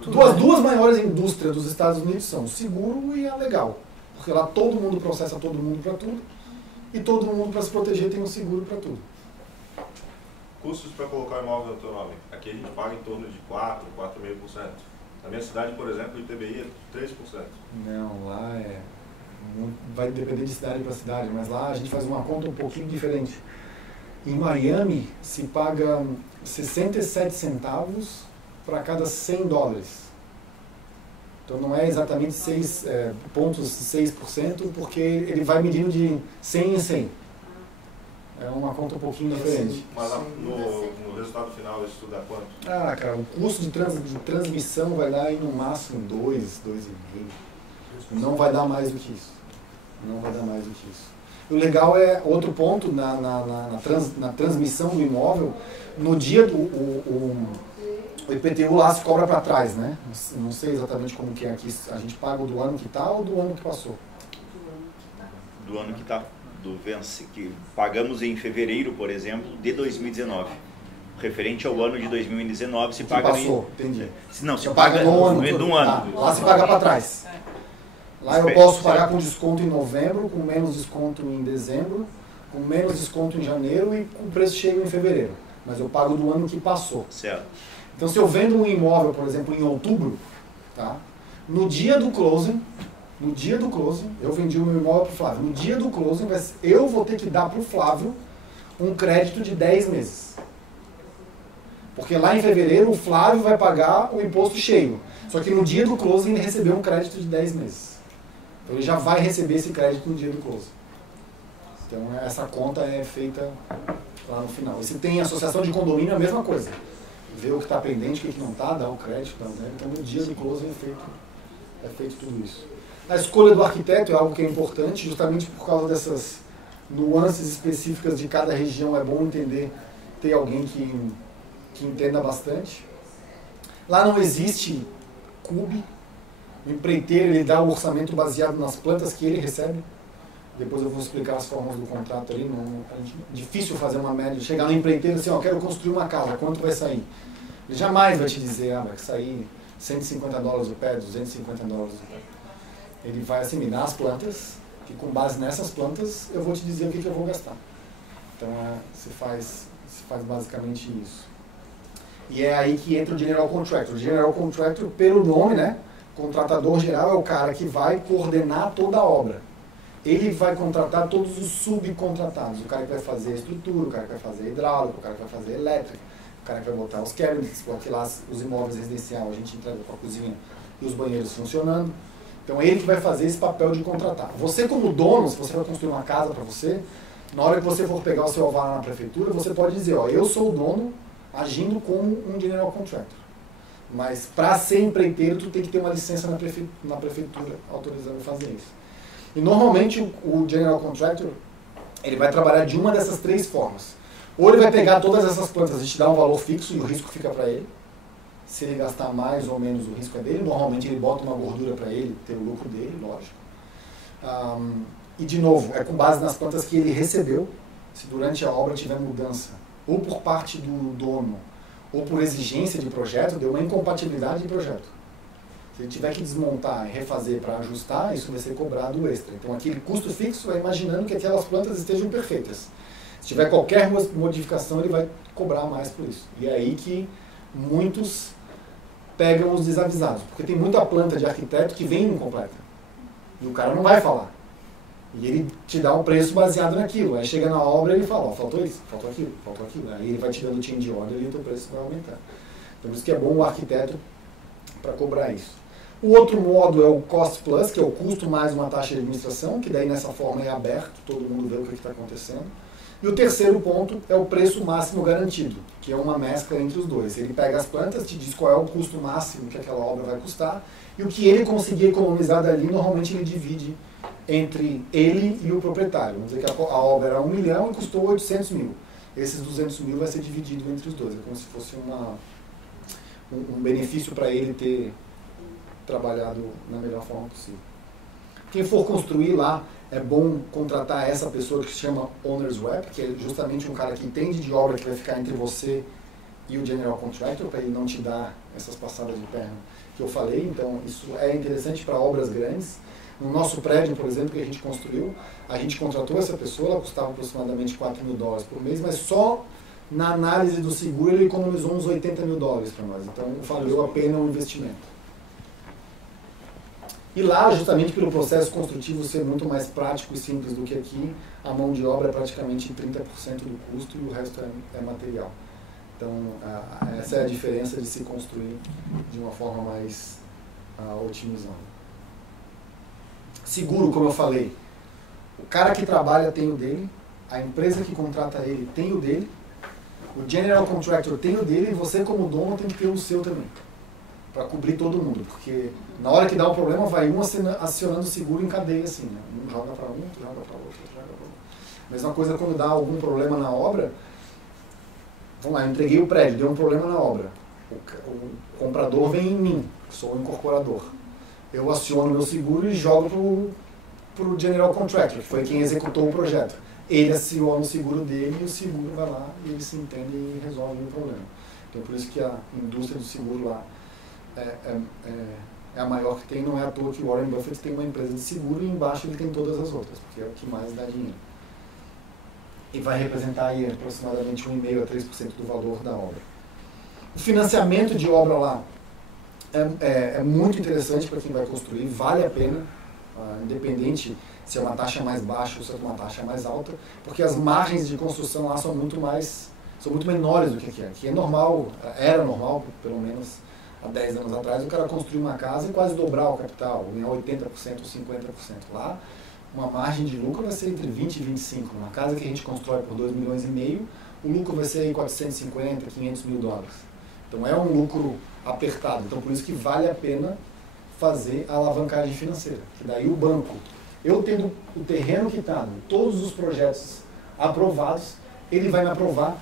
As duas maiores indústrias dos Estados Unidos são o seguro e a legal. Porque lá todo mundo processa todo mundo para tudo e todo mundo, para se proteger, tem um seguro para tudo. custos para colocar o imóvel no teu nome. Aqui a gente paga em torno de 4%, 4,5%. Na minha cidade, por exemplo, o ITBI é 3%. Não, lá vai depender de cidade para cidade, mas lá a gente faz uma conta um pouquinho diferente. Em Miami se paga 67 centavos para cada $100. Então não é exatamente 6,6%, porque ele vai medindo de 100 em 100. É uma conta um pouquinho diferente. Mas no resultado final isso tudo dá quanto? Ah, cara, o custo de transmissão vai dar aí no máximo 2, 2,5. Não vai dar mais do que isso. Não vai dar mais do que isso. O legal é, outro ponto, na transmissão do imóvel, no dia do o IPTU lá se cobra para trás, né? Não sei exatamente como que é aqui, a gente paga o do ano que está ou do ano que passou? Do ano que está, do vence, que pagamos em fevereiro, por exemplo, de 2019. Referente ao ano de 2019, se paga... Passou, entendi. Não, se Eu paga pago no ano. do ano. Lá se paga para trás. Lá eu posso pagar com desconto em novembro, com menos desconto em dezembro, com menos desconto em janeiro e com preço cheio em fevereiro. Mas eu pago do ano que passou. Certo. Então, se eu vendo um imóvel, por exemplo, em outubro, tá? No dia do closing, eu vendi o meu imóvel para o Flávio. No dia do closing, eu vou ter que dar para o Flávio um crédito de 10 meses. Porque lá em fevereiro, o Flávio vai pagar o imposto cheio. Só que no dia do closing, ele recebeu um crédito de 10 meses. Então, ele já vai receber esse crédito no dia do closing. Então, essa conta é feita lá no final. E se tem associação de condomínio, é a mesma coisa. Ver o que está pendente, o que não está, dar o crédito, dar o débito. Então, no dia do closing é feito tudo isso. A escolha do arquiteto é algo que é importante, justamente por causa dessas nuances específicas de cada região. É bom entender, ter alguém que entenda bastante. Lá não existe CUB. O empreiteiro, ele dá o orçamento baseado nas plantas que ele recebe. Depois eu vou explicar as formas do contrato ali. É difícil fazer uma média. Chegar no empreiteiro assim, ó, quero construir uma casa, quanto vai sair? Ele jamais vai te dizer, vai sair $150 o pé, $250 o pé. Ele vai assim, me dar as plantas, e com base nessas plantas eu vou te dizer o que eu vou gastar. Então se faz basicamente isso. E é aí que entra o General Contractor. O General Contractor, pelo nome, né? Contratador geral é o cara que vai coordenar toda a obra. Ele vai contratar todos os subcontratados. O cara que vai fazer a estrutura, o cara que vai fazer a hidráulica, o cara que vai fazer a elétrica, o cara que vai botar os cabinets, porque lá os imóveis residenciais a gente entrega com a cozinha e os banheiros funcionando. Então ele que vai fazer esse papel de contratar. Você como dono, se você vai construir uma casa para você, na hora que você for pegar o seu alvará na prefeitura, você pode dizer, ó, eu sou o dono agindo como um General Contractor. Mas para ser empreiteiro, tu tem que ter uma licença na prefeitura autorizando fazer isso. E normalmente o General Contractor, ele vai trabalhar de uma dessas três formas. Ou ele vai pegar todas essas plantas e te dar um valor fixo e o risco fica para ele. se ele gastar mais ou menos o risco é dele. Normalmente ele bota uma gordura para ele ter o lucro dele, lógico. E de novo, é com base nas plantas que ele recebeu. Se durante a obra tiver mudança, ou por parte do dono, ou por exigência de projeto, deu uma incompatibilidade de projeto. Se ele tiver que desmontar e refazer para ajustar, isso vai ser cobrado extra. Então aquele custo fixo é imaginando que aquelas plantas estejam perfeitas. Se tiver qualquer modificação, ele vai cobrar mais por isso. E é aí que muitos pegam os desavisados. Porque tem muita planta de arquiteto que vem incompleta. E o cara não vai falar. E ele te dá um preço baseado naquilo. Aí chega na obra e ele fala, ó, faltou isso, faltou aquilo, faltou aquilo. Aí ele vai te dando change order e o teu preço vai aumentar. Então por isso que é bom o arquiteto para cobrar isso. O outro modo é o cost plus, que é o custo mais uma taxa de administração, que daí nessa forma é aberto, todo mundo vê o que está acontecendo. E o terceiro ponto é o preço máximo garantido, que é uma mescla entre os dois. Ele pega as plantas, te diz qual é o custo máximo que aquela obra vai custar, e o que ele conseguir economizar dali, normalmente ele divide entre ele e o proprietário. Vamos dizer que a obra era 1 milhão e custou 800 mil. Esses 200 mil vai ser dividido entre os dois. É como se fosse um benefício para ele ter trabalhado na melhor forma possível. Quem for construir lá, é bom contratar essa pessoa que se chama Owner's Rep, que é justamente um cara que entende de obra, que vai ficar entre você e o General Contractor, para ele não te dar essas passadas de perna que eu falei. Então isso é interessante para obras grandes. No nosso prédio, por exemplo, que a gente construiu, a gente contratou essa pessoa, ela custava aproximadamente $4 mil por mês, mas só na análise do seguro ele economizou uns $80 mil para nós. Então valeu a pena o investimento. E lá, justamente pelo processo construtivo ser muito mais prático e simples do que aqui, a mão de obra é praticamente 30% do custo e o resto é material. Então, essa é a diferença de se construir de uma forma mais otimizada. Seguro, como eu falei, o cara que trabalha tem o dele, a empresa que contrata ele tem o dele, o General Contractor tem o dele e você como dono tem que ter o seu também, para cobrir todo mundo, porque na hora que dá um problema vai um acionando o seguro em cadeia assim, né? Um joga para um, outro joga para outro, joga para outro. Mesma coisa quando dá algum problema na obra, vamos lá, eu entreguei o prédio, deu um problema na obra, o comprador vem em mim, sou o incorporador. Eu aciono meu seguro e jogo para o General Contractor, que foi quem executou o projeto. Ele aciona o seguro dele e o seguro vai lá e eles se entendem e resolvem o problema. Então por isso que a indústria do seguro lá é a maior que tem. Não é à toa que o Warren Buffett tem uma empresa de seguro e embaixo ele tem todas as outras, porque é o que mais dá dinheiro. E vai representar aí aproximadamente 1,5% a 3% do valor da obra. O financiamento de obra lá é muito interessante para quem vai construir, vale a pena, independente se é uma taxa mais baixa ou se é uma taxa mais alta, porque as margens de construção lá são muito menores do que aqui. Aqui é normal, era normal, pelo menos há 10 anos atrás, o cara construir uma casa e quase dobrar o capital, ganhar 80% ou 50%. Lá, uma margem de lucro vai ser entre 20% e 25%. Uma casa que a gente constrói por $2,5 milhões, o lucro vai ser $450, $500 mil. Então é um lucro apertado. Então por isso que vale a pena fazer a alavancagem financeira. Que daí o banco, eu tendo o terreno quitado, todos os projetos aprovados, ele vai me aprovar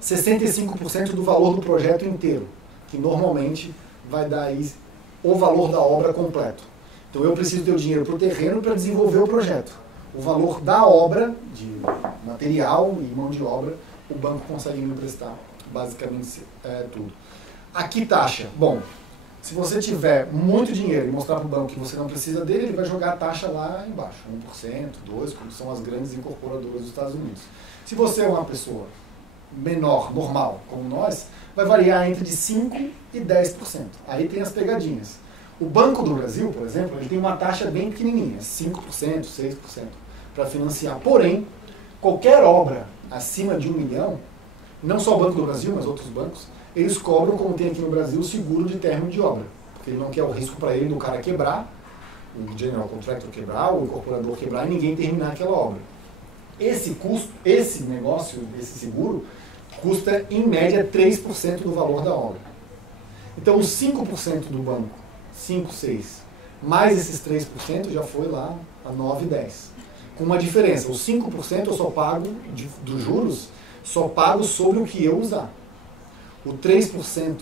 65% do valor do projeto inteiro, que normalmente vai dar aí o valor da obra completo. Então eu preciso ter o dinheiro para o terreno para desenvolver o projeto. O valor da obra, de material e mão de obra, o banco consegue me emprestar basicamente tudo. Aqui taxa. Bom, se você tiver muito dinheiro e mostrar para o banco que você não precisa dele, ele vai jogar a taxa lá embaixo, 1%, 2%, como são as grandes incorporadoras dos Estados Unidos. Se você é uma pessoa menor, normal, como nós, vai variar entre de 5% e 10%. Aí tem as pegadinhas. O Banco do Brasil, por exemplo, ele tem uma taxa bem pequenininha, 5%, 6%, para financiar. Porém, qualquer obra acima de 1 milhão, não só o Banco do Brasil, mas outros bancos, eles cobram, como tem aqui no Brasil, o seguro de término de obra. Porque ele não quer o risco para ele do cara quebrar, o General Contractor quebrar, o incorporador quebrar e ninguém terminar aquela obra. Esse custo, esse negócio, esse seguro, custa em média 3% do valor da obra. Então os 5% do banco, 5, 6, mais esses 3% já foi lá a 9, 10. Com uma diferença, os 5% eu só pago dos juros, só pago sobre o que eu usar. O 3%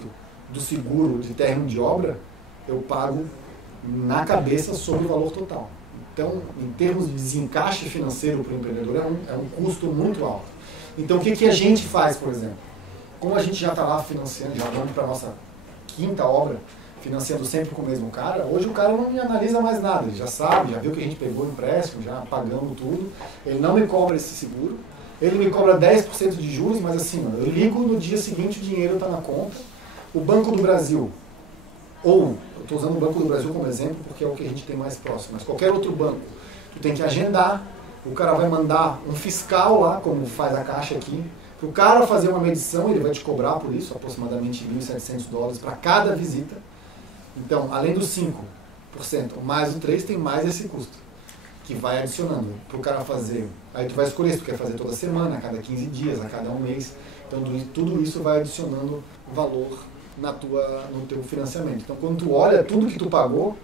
do seguro de término de obra, eu pago na cabeça sobre o valor total. Então, em termos de desencaixe financeiro para o empreendedor, é um custo muito alto. Então, o que a gente faz, por exemplo? Como a gente já está lá financiando, já vamos para a nossa 5ª obra, financiando sempre com o mesmo cara, hoje o cara não me analisa mais nada, ele já sabe, já viu que a gente pegou o empréstimo, já pagamos tudo, ele não me cobra esse seguro, ele me cobra 10% de juros, mas assim, eu ligo no dia seguinte, o dinheiro está na conta. O Banco do Brasil, ou, eu estou usando o Banco do Brasil como exemplo porque é o que a gente tem mais próximo, mas qualquer outro banco, tu tem que agendar, o cara vai mandar um fiscal lá, como faz a Caixa aqui, para o cara fazer uma medição, ele vai te cobrar por isso, aproximadamente $1.700 para cada visita. Então, além dos 5% mais o 3%, tem mais esse custo, que vai adicionando para o cara fazer. Aí tu vai escolher se tu quer fazer toda semana, a cada 15 dias, a cada um mês. Então, tudo isso vai adicionando valor no teu financiamento. Então, quando tu olha tudo que tu pagou,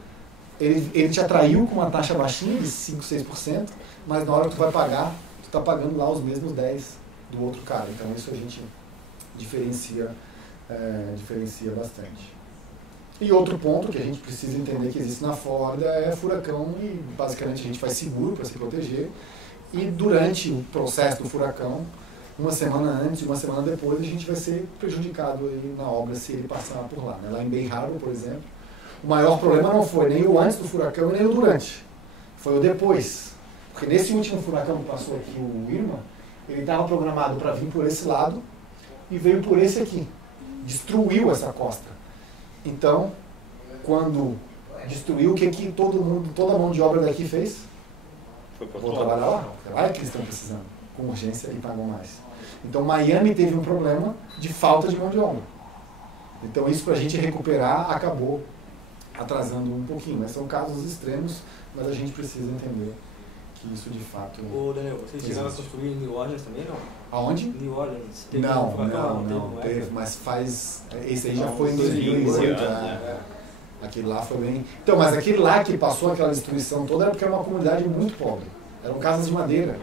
ele te atraiu com uma taxa baixinha de 5%, 6%, mas na hora que tu vai pagar, tu está pagando lá os mesmos 10% do outro cara. Então, isso a gente diferencia bastante. E outro ponto que a gente precisa entender que existe na Ford é furacão e basicamente a gente faz seguro para se proteger e durante o processo do furacão, uma semana antes e uma semana depois, a gente vai ser prejudicado aí na obra se ele passar por lá. Lá em Bay Harbor, por exemplo, o maior problema não foi nem o antes do furacão nem o durante, foi o depois. Porque nesse último furacão que passou aqui, o Irma, ele estava programado para vir por esse lado e veio por esse aqui, destruiu essa costa. Então, quando destruiu, o que toda a mão de obra daqui fez? Vou trabalhar lá. Lá é que eles estão precisando, com urgência, e pagam mais. Então, Miami teve um problema de falta de mão de obra. Então, isso para a gente recuperar acabou atrasando um pouquinho. Mas são casos extremos, mas a gente precisa entender que isso de fato... Ô, Daniel, vocês chegaram a construir em New Orleans também, não? Aonde? New Orleans. Não teve, mas faz... Esse aí já foi em 2018. Aquele lá foi bem... Então, mas aquele lá que passou aquela destruição toda era porque era uma comunidade muito pobre. Eram casas de madeira.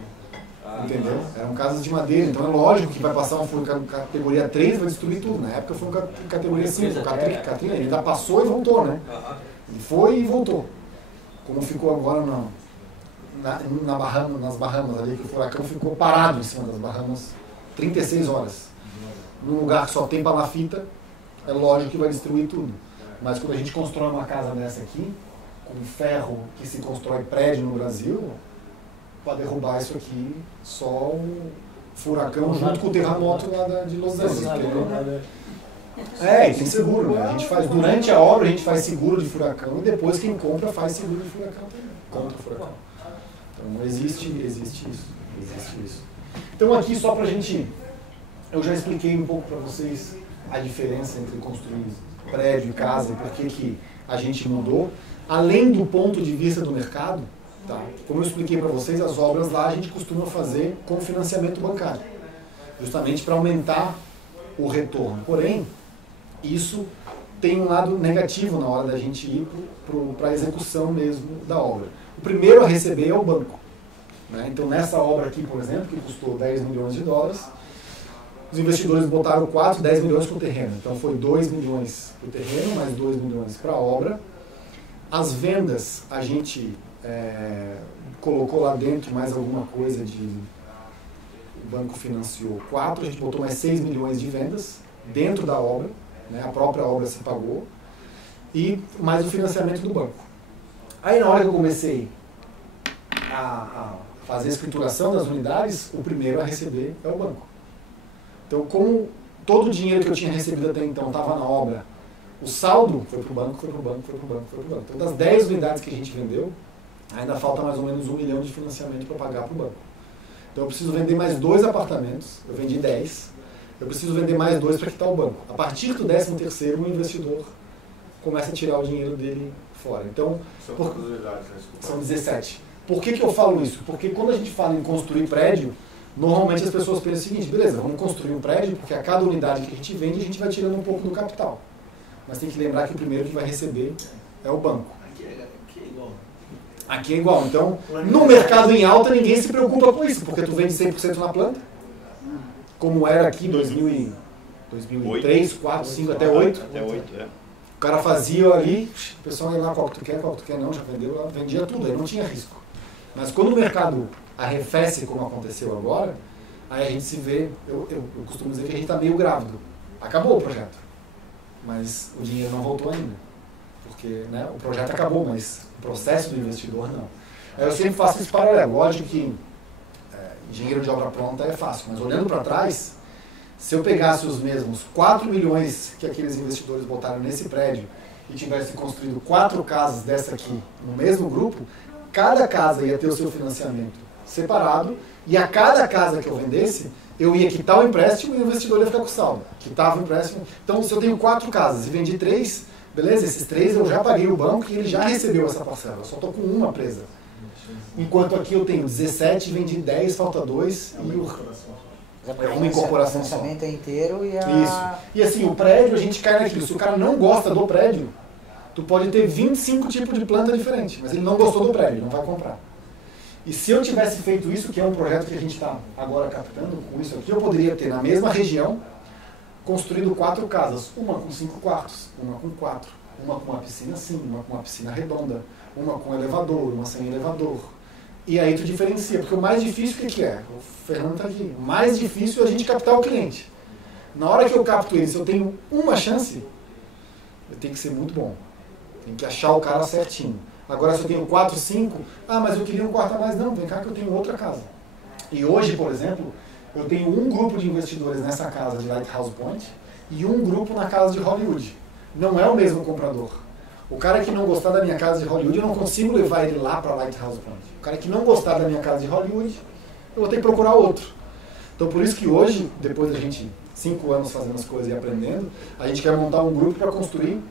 Entendeu? Eram casas de madeira. Então é lógico que vai passar um furacão categoria 3 e vai destruir tudo. Na época foi categoria 5, Katrina. Ele ainda passou e voltou, né? Ele foi e voltou. Como ficou agora nas Bahamas ali, que o furacão ficou parado em cima das Bahamas 36 horas. Num lugar que só tem palafita, é lógico que vai destruir tudo. Mas quando a gente constrói uma casa dessa aqui, com ferro que se constrói prédio no Brasil, para derrubar isso aqui, só o furacão junto com o terremoto lá de Los Angeles. E tem seguro, né? A gente faz, durante a obra a gente faz seguro de furacão e depois quem compra faz seguro de furacão também, contra o furacão. Então existe isso. Então aqui só pra gente, eu já expliquei um pouco para vocês a diferença entre construir prédio e casa e por que a gente mudou, além do ponto de vista do mercado. Tá. Como eu expliquei para vocês, as obras lá a gente costuma fazer com financiamento bancário, justamente para aumentar o retorno. Porém, isso tem um lado negativo na hora da gente ir para a execução mesmo da obra. O primeiro a receber é o banco. Né? Então, nessa obra aqui, por exemplo, que custou $10 milhões, os investidores botaram 10 milhões para o terreno. Então, foi 2 milhões para o terreno, mais 2 milhões para a obra. As vendas, a gente... colocou lá dentro mais alguma coisa o banco financiou 4, a gente botou mais 6 milhões de vendas dentro da obra, né, a própria obra se pagou, e mais o financiamento do banco. Aí na hora que eu comecei a fazer a escrituração das unidades, o primeiro a receber é o banco. Então, como todo o dinheiro que eu tinha recebido até então estava na obra, o saldo foi para o banco. Então, das 10 unidades que a gente vendeu, ainda falta mais ou menos 1 milhão de financiamento para pagar para o banco. Então eu preciso vender mais 2 apartamentos, eu vendi 10, eu preciso vender mais 2 para quitar o banco. A partir do 13º, o investidor começa a tirar o dinheiro dele fora. Então, são 17. Por que eu falo isso? Porque quando a gente fala em construir prédio, normalmente as pessoas pensam o seguinte, beleza, vamos construir um prédio, porque a cada unidade que a gente vende, a gente vai tirando um pouco do capital. Mas tem que lembrar que o primeiro que vai receber é o banco. Aqui é igual. Então, no mercado em alta, ninguém se preocupa com isso, porque tu vende 100% na planta, como era aqui em 2000 2003, 4, 5, até 8. Até 8, é. O cara fazia ali, o pessoal ia lá, qual que tu quer, não, já vendeu, vendia tudo, aí não tinha risco. Mas quando o mercado arrefece, como aconteceu agora, aí a gente se vê, eu costumo dizer que a gente está meio grávido. Acabou o projeto, mas o dinheiro não voltou ainda. Porque, né, o projeto acabou, mas o processo do investidor não. Eu sempre faço esse paralelo. Lógico que dinheiro de obra pronta é fácil, mas olhando para trás, se eu pegasse os mesmos 4 milhões que aqueles investidores botaram nesse prédio e tivesse construído 4 casas dessa aqui no mesmo grupo, cada casa ia ter o seu financiamento separado e a cada casa que eu vendesse, eu ia quitar o empréstimo e o investidor ia ficar com saldo. Quitava o empréstimo. Então, se eu tenho 4 casas e vendi 3, beleza, esses 3 eu já paguei o banco e ele já recebeu essa parcela. Eu só estou com uma presa. Enquanto aqui eu tenho 17, vendi 10, falta 2 é uma incorporação só. O financiamento é inteiro e Isso. E assim, o prédio, a gente cai naquilo. Se o cara não gosta do prédio, tu pode ter 25 tipos de planta diferentes, mas ele não gostou do prédio, ele não vai comprar. E se eu tivesse feito isso, que é um projeto que a gente está agora captando com isso aqui, eu poderia ter na mesma região construído 4 casas, uma com 5 quartos, uma com 4, uma com uma piscina assim, uma com uma piscina redonda, uma com elevador, uma sem elevador. E aí tu diferencia, porque o mais difícil o que é? O Fernando está aqui. O mais difícil é a gente captar o cliente. Na hora que eu capto ele, se eu tenho uma chance, eu tenho que ser muito bom. Tem que achar o cara certinho. Agora se eu tenho 4, 5, mas eu queria um quarto a mais. Não, vem cá que eu tenho outra casa. E hoje, por exemplo, eu tenho um grupo de investidores nessa casa de Lighthouse Point e um grupo na casa de Hollywood. Não é o mesmo comprador. O cara que não gostar da minha casa de Hollywood, eu não consigo levar ele lá para Lighthouse Point. O cara que não gostar da minha casa de Hollywood, eu vou ter que procurar outro. Então por isso que hoje, depois da gente 5 anos fazendo as coisas e aprendendo, a gente quer montar um grupo para construir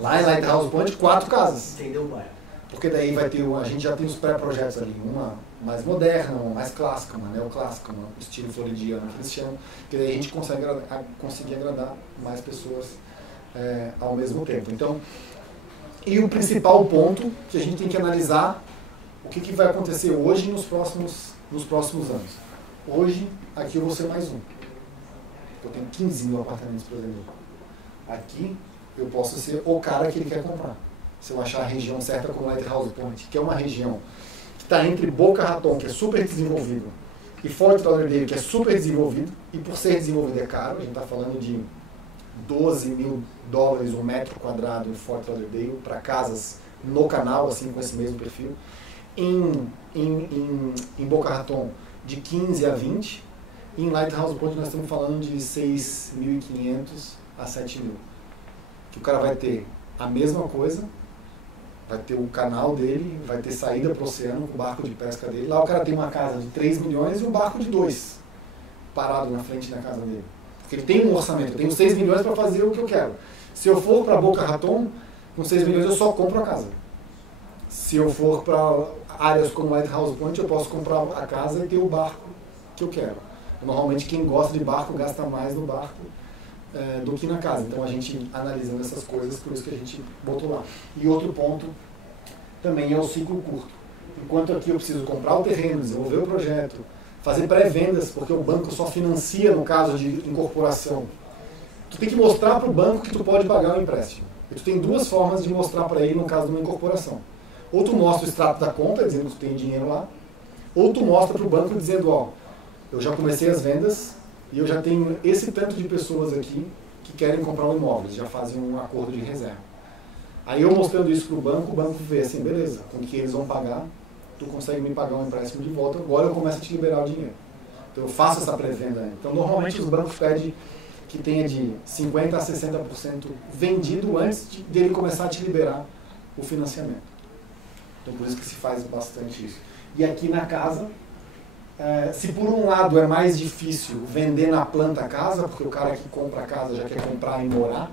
lá em Lighthouse Point 4 casas. Entendeu, bairro? Porque daí vai ter, a gente já tem os pré-projetos ali, uma mais moderna, uma mais clássica, uma neoclássica, uma estilo floridiano que eles chamam, que daí a gente conseguir agradar mais pessoas ao mesmo tempo. Então, e o principal ponto que a gente tem que analisar o que vai acontecer hoje e nos próximos anos. Hoje, aqui eu vou ser mais um. Eu tenho 15 mil apartamentos para vender. Aqui, eu posso ser o cara que ele quer comprar. Se eu achar a região certa como Lighthouse Point, que é uma região que está entre Boca Raton, que é super desenvolvido, e Fort Lauderdale, que é super desenvolvido, e por ser desenvolvido é caro, a gente está falando de $12 mil o metro quadrado em Fort Lauderdale, para casas no canal, assim, com esse mesmo perfil. Em Boca Raton, de 15 a 20. E em Lighthouse Point nós estamos falando de 6.500 a 7.000. Que o cara vai ter a mesma coisa, vai ter o canal dele, vai ter saída para o oceano com o barco de pesca dele. Lá o cara tem uma casa de 3 milhões e um barco de 2 parado na frente da casa dele. Porque ele tem um orçamento, eu tenho 6 milhões para fazer o que eu quero. Se eu for para Boca Raton, com 6 milhões eu só compro a casa. Se eu for para áreas como Lighthouse Point, eu posso comprar a casa e ter o barco que eu quero. Normalmente quem gosta de barco gasta mais no barco do que na casa. Então a gente analisando essas coisas, por isso que a gente botou lá. E outro ponto também é o ciclo curto. Enquanto aqui eu preciso comprar o terreno, desenvolver o projeto, fazer pré-vendas, porque o banco só financia no caso de incorporação. Tu tem que mostrar para o banco que tu pode pagar o empréstimo. E tu tem 2 formas de mostrar para ele no caso de uma incorporação. Ou tu mostra o extrato da conta, dizendo que tu tem dinheiro lá, ou tu mostra para o banco dizendo, eu já comecei as vendas e eu já tenho esse tanto de pessoas aqui que querem comprar um imóvel, eles já fazem um acordo de reserva. Aí eu mostrando isso para o banco vê assim, beleza, com o que eles vão pagar, tu consegue me pagar um empréstimo de volta, agora eu começo a te liberar o dinheiro. Então eu faço essa pré-venda. Então normalmente os bancos pedem que tenha de 50% a 60% vendido antes dele começar a te liberar o financiamento. Então por isso que se faz bastante isso. E aqui na casa, se por um lado é mais difícil vender na planta a casa, porque o cara que compra a casa já quer comprar e morar,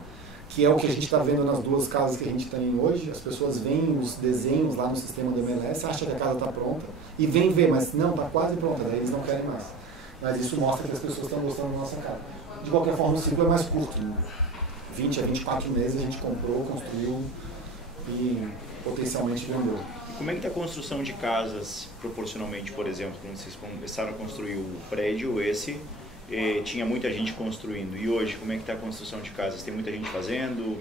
que é o que a gente está vendo nas 2 casas que a gente tem hoje, as pessoas veem os desenhos lá no sistema do MLS, acham que a casa está pronta, e vem ver, mas não, está quase pronta, daí eles não querem mais. Mas isso mostra que as pessoas estão gostando da nossa casa. De qualquer forma, o ciclo é mais curto. 20 a 24 meses a gente comprou, construiu e potencialmente vendeu. Como é que está a construção de casas proporcionalmente, por exemplo, quando vocês começaram a construir o prédio esse tinha muita gente construindo. E hoje, como é que está a construção de casas? Tem muita gente fazendo?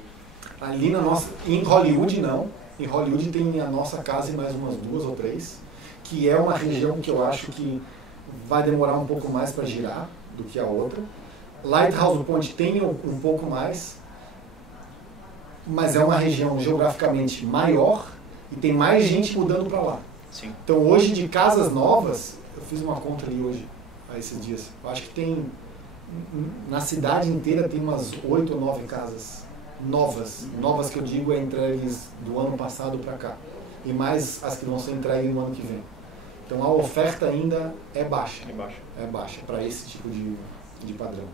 Ali na nossa, em Hollywood não. Em Hollywood tem a nossa casa e mais umas 2 ou 3, que é uma região que eu acho que vai demorar um pouco mais para girar do que a outra. Lighthouse Point tem um pouco mais, mas é uma região geograficamente maior e tem mais gente mudando para lá. Sim. Então hoje de casas novas, eu fiz uma conta ali hoje, há esses dias, eu acho que tem, na cidade inteira tem umas 8 ou 9 casas novas que eu digo é entregues do ano passado para cá, e mais as que vão ser entregues no ano que vem. Então a oferta ainda é baixa para esse tipo de padrão.